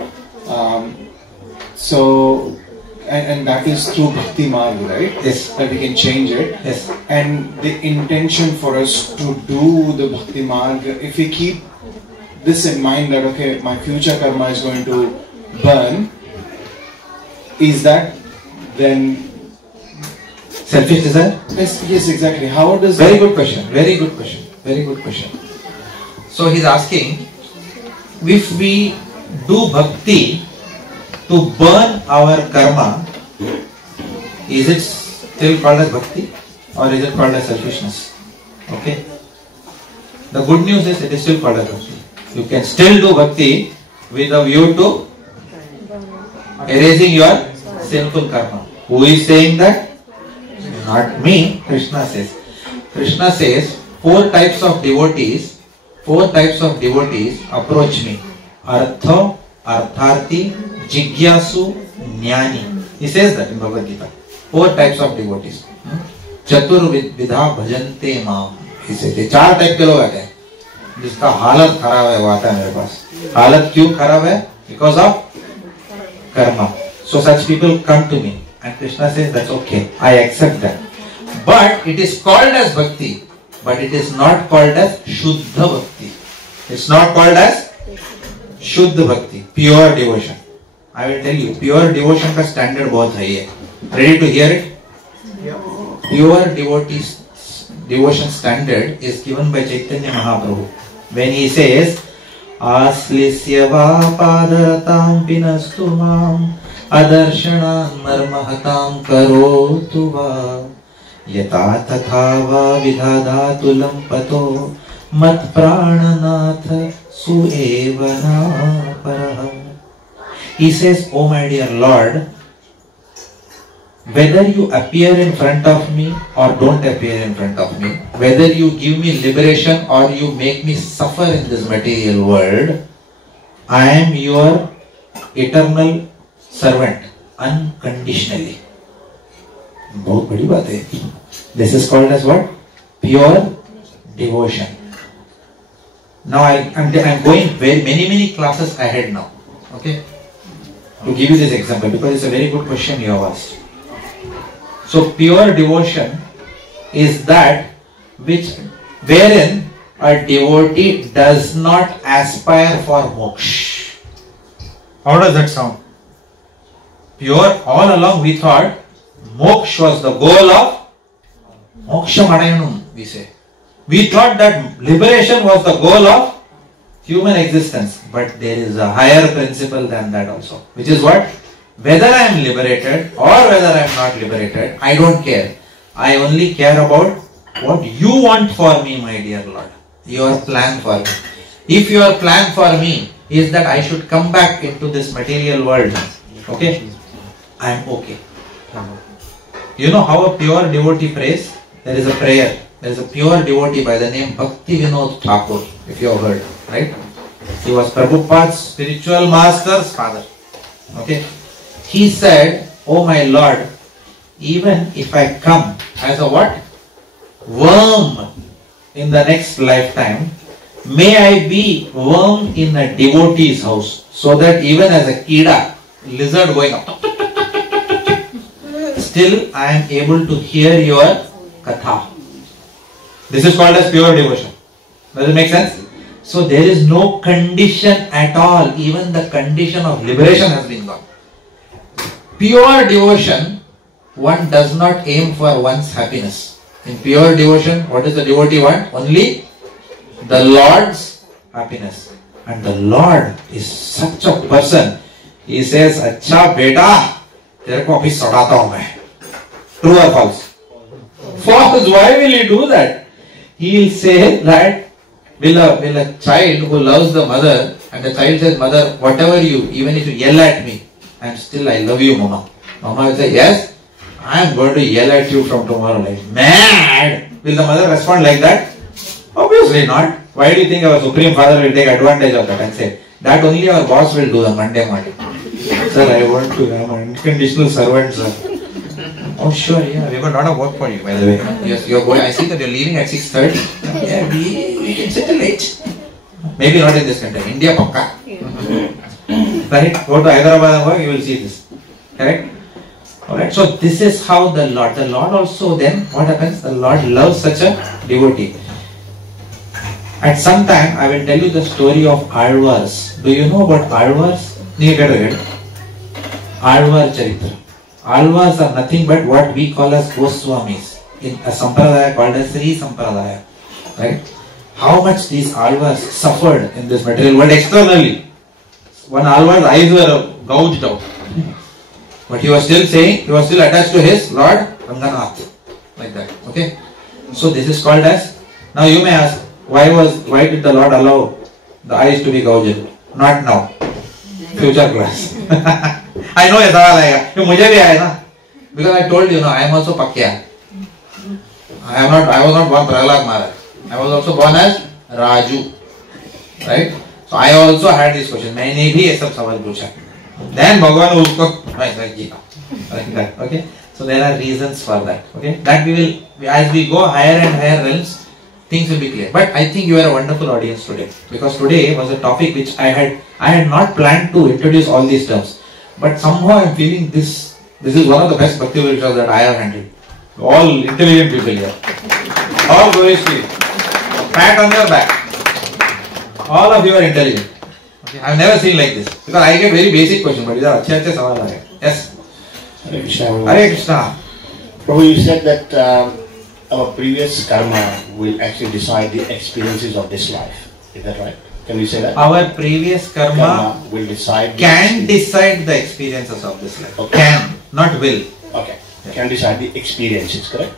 And that is through Bhakti Marg, right? Yes. That we can change it. Yes. And the intention for us to do the Bhakti Marg, if we keep this in mind that, okay, my future karma is going to burn, is that then selfish desire? Yes, exactly. How does Very good question. Very good question. So he's asking, if we do bhakti to burn our karma, is it still called as bhakti or is it called as selfishness? Okay. The good news is it is still called as bhakti. You can still do bhakti with a view to erasing your sinful karma. Who is saying that? Not me. Krishna says. Krishna says 4 types of devotees approach me. Artha, Artharti, Jigyasu, Jnani. He says that in Bhagavad Gita. 4 types of devotees. Chatur vidha bhajante maam. He says, 4 type के लोग आते हैं जिसका हालत खराब है वो आता है मेरे पास. हालत क्यों खराब है? Because of karma. So such people come to me. And Krishna says, that's okay, I accept that. But it is called as bhakti, but it is not called as Shuddha Bhakti. It's not called as Shuddha Bhakti, pure devotion. I will tell you, pure devotion का standard बहुत high है. Ready to hear it? Pure devotion standard is given by Chaitanya Mahaprabhu. When he says, Aslisya va padaratam pinastu mam adarshana narmahatam karotu va yata tatha va vidhadatulam pato mat prananath suevana paraha. He says, oh my dear Lord, whether you appear in front of me or don't appear in front of me, whether you give me liberation or you make me suffer in this material world, I am your eternal servant unconditionally. बहुत बड़ी बात है. This is called as what? Pure devotion. Now I'm going very many classes ahead now. Okay, to give you this example because it's a very good question you have asked. So pure devotion is that which wherein a devotee does not aspire for moksha. How does that sound? Pure, all along we thought moksha was the goal of moksha madayanum, we say. We thought that liberation was the goal of human existence, but there is a higher principle than that also, which is what? Whether I am liberated or whether I am not liberated, I don't care. I only care about what you want for me, my dear Lord. Your plan for me. If your plan for me is that I should come back into this material world, okay, I am okay. You know how a pure devotee prays? There is a prayer. There is a pure devotee by the name Bhakti Vinod Thakur, if you have heard, right? He was Prabhupada's spiritual master's father. Okay. He said, "Oh my Lord, even if I come as a what? Worm in the next lifetime, may I be worm in a devotee's house, so that even as a kida, lizard going up, still I am able to hear your katha." This is called as pure devotion. Does it make sense? So there is no condition at all. Even the condition of liberation has been gone. Pure devotion, one does not aim for one's happiness. In pure devotion, what does the devotee want? Only the Lord's happiness. And the Lord is such a person. He says, "Acha beta, tere ko abhi sadata hu main." True or false? False. Why will he do that? He will say that will a child who loves the mother, and the child says, "Mother, whatever you, even if you yell at me, and still I love you, Mama." Mama will say, "Yes, I am going to yell at you from tomorrow." Like mad. Will the mother respond like that? Obviously not. Why do you think our Supreme Father will take advantage of that and say, "That only our boss will do the Monday morning." Sir, I want to have an unconditional servant, sir. Oh sure, yeah, we have a lot of work for you, by the way. Yes, you're going. I see that you're leaving at 6:30. Yeah, we can settle late. Maybe not in this country. India, pakka. Right? Go to Hyderabad and work, you will see this. Correct? Alright, so this is how the Lord also then, what happens? The Lord loves such a devotee. At some time, I will tell you the story of Alvars. Do you know about Alvars? Alvar Charitra. Alvars are nothing but what we call as Goswamis in a sampradaya called as Sri Sampradaya. Right? How much these Alvars suffered in this material world externally. One Alvar's eyes were gouged out. But he was still saying, he was still attached to his Lord Jagannath. Like that. Okay? So this is called as, now you may ask, why did the Lord allow the eyes to be gouged? Not now. Future class. I know ये सवाल आएगा, ये मुझे भी आया ना, because I told you, I am also Pakya. I was not born Prahlad Maharaj. I was also born as Raju, right? So I also had this question. मैंने भी ये सब सवाल पूछा. Then भगवान उसको like that. Okay. So there are reasons for that. Okay. That we will, as we go higher and higher realms, things will be clear. But I think you are a wonderful audience today, because today was a topic which I had not planned to introduce all these terms. But somehow I am feeling this is one of the best bhakti workshops that I have handled. All intelligent people here. All glories to you. Pat on your back. All of you are intelligent. Okay. I have never seen like this. Because I get very basic questions, but these are अच्छे सवाल आए. Yes. Hare Krishna. Hare Krishna. Prabhu, you said that our previous karma will actually decide the experiences of this life. Is that right? Can we say that? Our previous karma will decide. Can decide the experiences of this life. Okay. Can, not will. Okay. Yeah. Can decide the experiences, correct?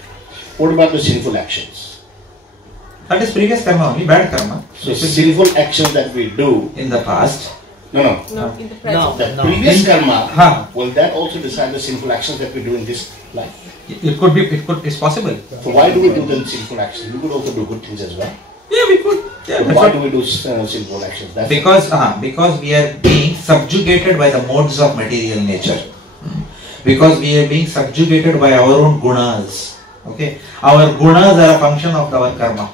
What about the sinful actions? That is previous karma only, bad karma. So sinful actions that we do in the past No. No, in the present. The previous karma, Huh. will that also decide the sinful actions that we do in this life? It could be, it's possible. So why do we do the sinful actions? We could also do good things as well. Yeah, we could. Yeah, But that's why what- do we do sinful actions? That's because we are being subjugated by the modes of material nature. Because we are being subjugated by our own gunas. Okay, our gunas are a function of our karma.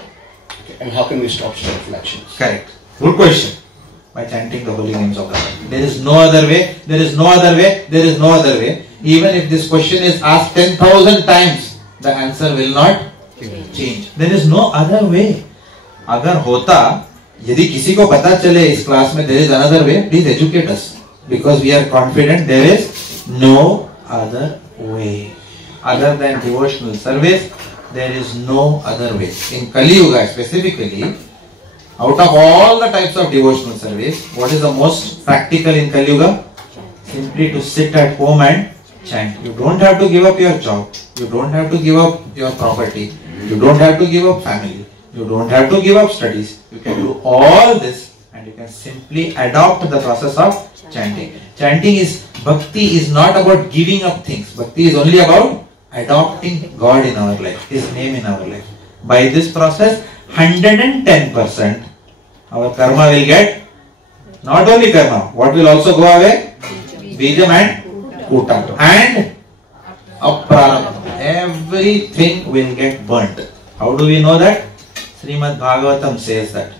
And how can we stop sinful actions? Correct. Good question. By chanting the holy names of God. There is no other way. There is no other way. There is no other way. Even if this question is asked 10,000 times, the answer will not change. There is no other way. अगर होता, यदि किसी को पता चले इस class में there is another way, please educate us, because we are confident there is no other way other than devotional service. There is no other way. In Kali Yuga specifically, out of all the types of devotional service, what is the most practical in Kali Yuga? Simply to sit at home and chant. You don't have to give up your job. You don't have to give up your property. You don't have to give up family. You don't have to give up studies. You can do all this and you can simply adopt the process of chanting. Chanting is, bhakti is not about giving up things. Bhakti is only about adopting God in our life, His name in our life. By this process, 110% our karma will get, not only karma, what will also go away? Bijam and Kuta. And Aprarabdha. Everything will get burnt. How do we know that? Srimad Bhagavatam says that.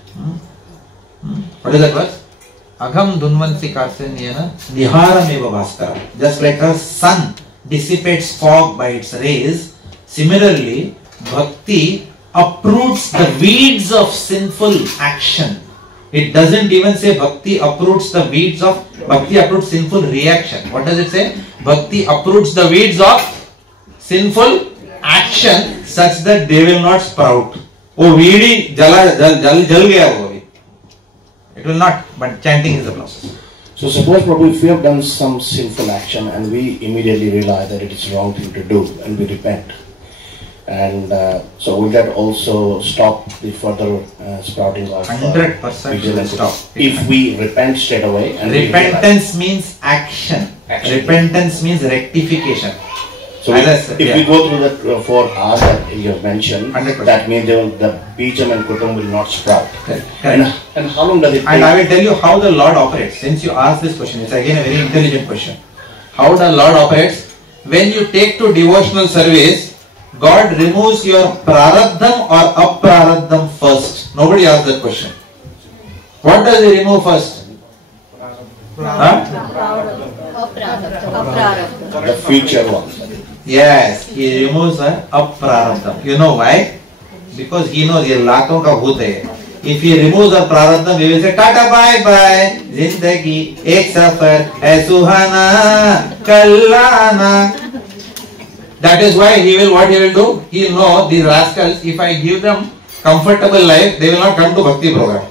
What is that verse? Agham dunvansi karsenyena niharameva bhaskara. Just like a sun dissipates fog by its rays, similarly, bhakti uproots the weeds of sinful action. It doesn't even say bhakti uproots the weeds of, bhakti uproots sinful reaction. What does it say? Bhakti uproots the weeds of sinful action such that they will not sprout. Oh, weedy jal gaya wo abhi. It will not, but chanting is the process. So suppose, Prabhu, if we have done some sinful action and we immediately realize that it is wrong thing to do and we repent, and so will that also stop the further sprouting of 100% vigilance? stop. If we repent straight away. And Repentance means action. Repentance means rectification. So if we go through that 4 hours that you have mentioned, 100%. that means the Bijam and Kutum will not sprout. Correct. And how long does it take? And I will tell you how the Lord operates. Since you asked this question, it's again a very intelligent question. How the Lord operates? When you take to devotional service, God removes your prarabdham or aprarabdham first. Nobody asked that question. What does He remove first? The future one. Yes, He removes the aprarabdham. You know why? Because He knows ye lakhon ka bhoot hai. If He removes the prarabdham, He will say tata bye bye. Zindagi ek safar hai suhana kallana. That is why what He will do? He will know these rascals, if I give them comfortable life, they will not come to bhakti program.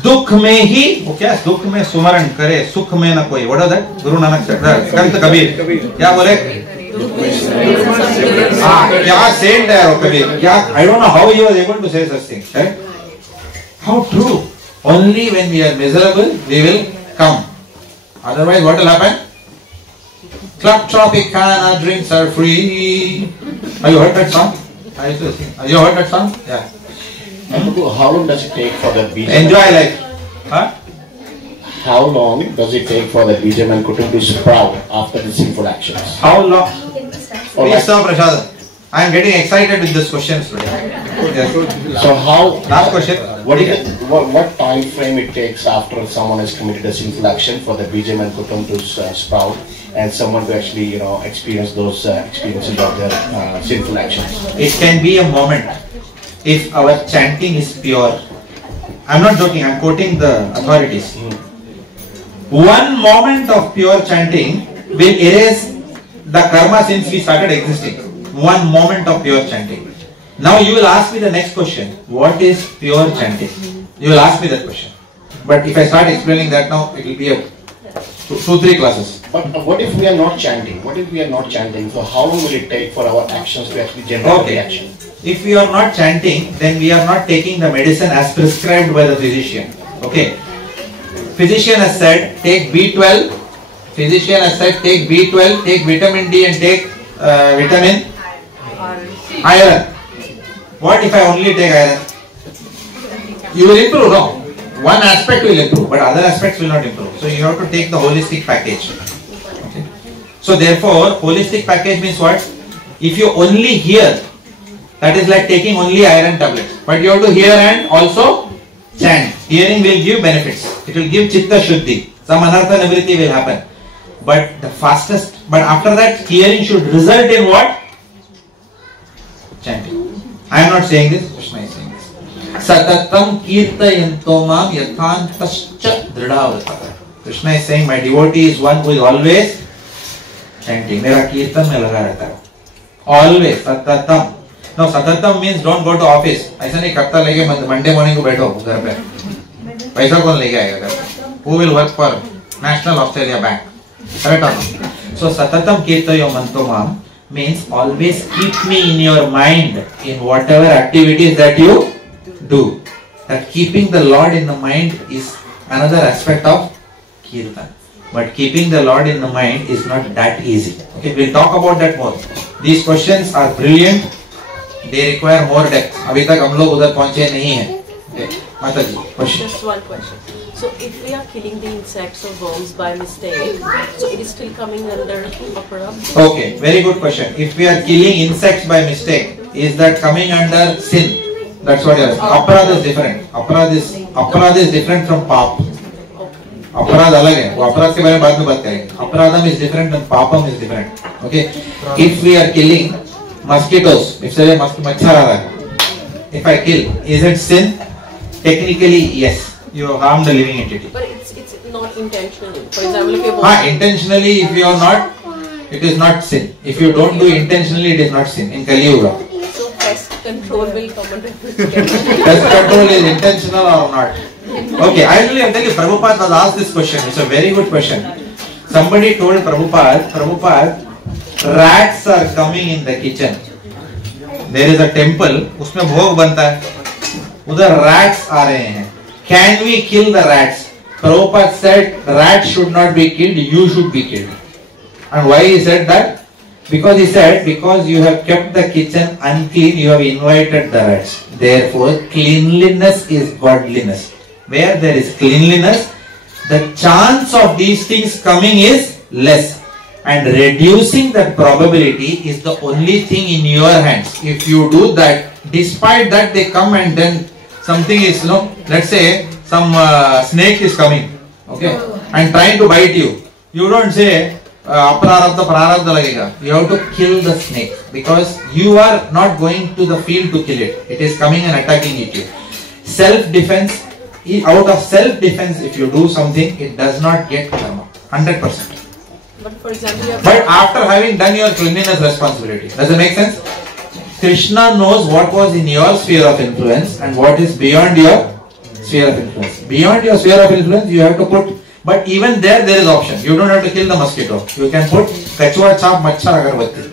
दुख में ही वो क्या दुख में सुमरण करे सुख में न कोई व्हाट दैट गुरु नानक संत कबीर क्या बोले क्या सेंट है वो कबीर क्या I don't know how he was able to say such things how true only when we are miserable we will come otherwise what will happen Club Tropicana drinks are free. Have you heard that song? Have you heard that song? Yeah. How long does it take for the Bijam? Enjoy life. Huh? How long does it take for the Bijam and Kutum to sprout after the sinful actions? How long? Please, Sir Prasad. I am getting excited with this question today. Yes. So how? Last question. What time frame it takes after someone has committed a sinful action for the Bijam and Kutum to sprout, and someone to actually experience those experiences of their sinful actions? It can be a moment if our chanting is pure. I'm not joking. I'm quoting the authorities. One moment of pure chanting will erase the karma since we started existing. One moment of pure chanting. Now you will ask me the next question. What is pure chanting? You will ask me that question. But if I start explaining that now, it will be a 2-3 classes. But what if we are not chanting? What if we are not chanting? So how long will it take for our actions to actually generate reaction? If we are not chanting, then we are not taking the medicine as prescribed by the physician. Okay. physician has said take B12. Physician has said take B12, take vitamin D and take vitamin iron. What if I only take iron? You will improve, no? One aspect will improve, but other aspects will not improve. So you have to take the holistic package. Okay. So therefore, holistic package means what? If you only hear, that is like taking only iron tablets. But you have to hear and also chant. Hearing will give benefits. It will give chitta shuddhi. Some anartha nivritti will happen. But the fastest, but after that, hearing should result in what? Chanting. I am not saying this, Krishna is saying this. Satatam kirtayanto mam yathantascha dridhavrata. Krishna is saying, my devotee is one who is always chanting. Mera kirtan mein laga rehta hai. Always, satatam. No, satatam means don't go to office. ऐसा नहीं करता लेके Monday morning को बैठो घर पे. पैसा कौन लेके आएगा घर पे? Who will work for National Australia Bank? Correct or no? So satatam kirtayo mantomam means always keep me in your mind in whatever activities that you do. That keeping the Lord in the mind is another aspect of kirtan. But keeping the Lord in the mind is not that easy. Okay, we'll talk about that more. These questions are brilliant. They require more depth. अभी तक हम लोग उधर पहुंचे नहीं हैं. Okay, माता जी, question. Just one question. So if we are killing the insects or worms by mistake, so it is still coming under aparad? Okay, very good question. If we are killing insects by mistake, is that coming under sin? That's what you are saying. Aparad is different. Aparad is different from pap. अपराध अलग है. वो अपराध के बारे में बाद में बात करेंगे. अपराधम is different and papam is different. Okay. If we are killing mosquitoes, if say मच्छर आ रहा है, if I kill, is it sin? Technically, yes. You have harmed the living entity. But it's not intentionally. For example, if you intentionally, if you are not, it is not sin. If you don't do intentionally, it is not sin. In Kali Yuga. So pest control will come under Pest control is intentional or not? Okay, I'll tell you, Prabhupada was asked this question. It's a very good question. Somebody told Prabhupada, rats are coming in the kitchen. There is a temple, उसमें भोग बनता है. उधर rats आ रहे हैं. Can we kill the rats? Prabhupada said, rats should not be killed, you should be killed. And why he said that? Because he said, because you have kept the kitchen unclean, you have invited the rats. Therefore, cleanliness is godliness. Where there is cleanliness, the chance of these things coming is less. And reducing that probability is the only thing in your hands. If you do that, despite that they come and then something is, let's say some snake is coming, okay, and trying to bite you. You don't say, aprarabdha prarabdha lagega. You have to kill the snake because you are not going to the field to kill it. It is coming and attacking at you. Self-defense, out of self-defense, if you do something, it does not get karma. 100%. But for example, but after having done your cleanliness responsibility, does it make sense? Krishna knows what was in your sphere of influence and what is beyond your sphere of influence. Beyond your sphere of influence, you have to put, but even there is option. You don't have to kill the mosquito. You can put kachua chap machhar agarbatti.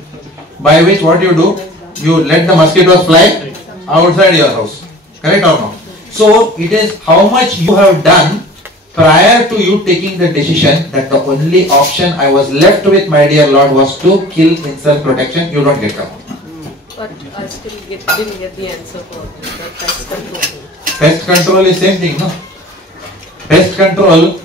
By which what you do, you let the mosquitoes fly outside your house. Correct or no? So it is how much you have done prior to you taking the decision that the only option I was left with, my dear Lord, was to kill in self-protection. You don't get karma. But I still didn't get the answer for the pest control. Pest control is same thing, no? Pest control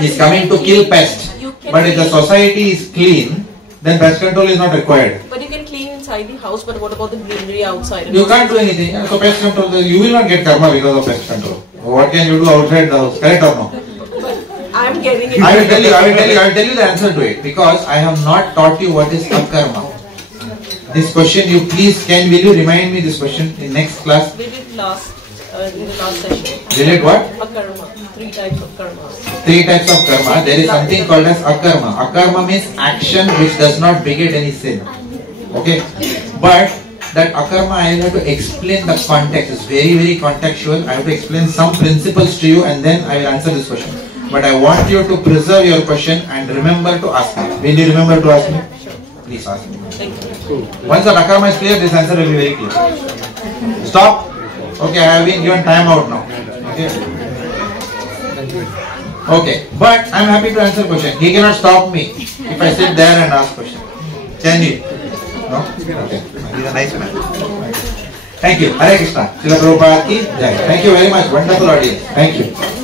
is coming to kill pest. But if the society is clean, then pest control is not required. But you can clean inside the house, but what about the greenery outside? You can't do anything. So pest control, you will not get karma because of pest control. What can you do outside the house? Correct or no? But I'm getting it. I will tell you the answer to it because I have not taught you what is akarma. This question you please will you remind me this question in next class? We did in the last session. Did what? Akarma. 3 types of karma. 3 types of karma. There is something called as akarma. Akarma means action which does not beget any sin. Okay? But that akarma I have to explain the context. It's very, very contextual. I have to explain some principles to you and then I will answer this question. But I want you to preserve your question and remember to ask me. Will you remember to ask me? Please ask me. Thank you. Once the akarma is clear, this answer will be very clear. Stop. Okay, I have been given time out now. Okay. Okay, but I'm happy to answer question. He cannot stop me if I sit there and ask question. Can he? No? Okay. He's a nice man. Thank you. Hare Krishna. Srila Prabhupada ki jai. Thank you very much. Wonderful audience. Thank you.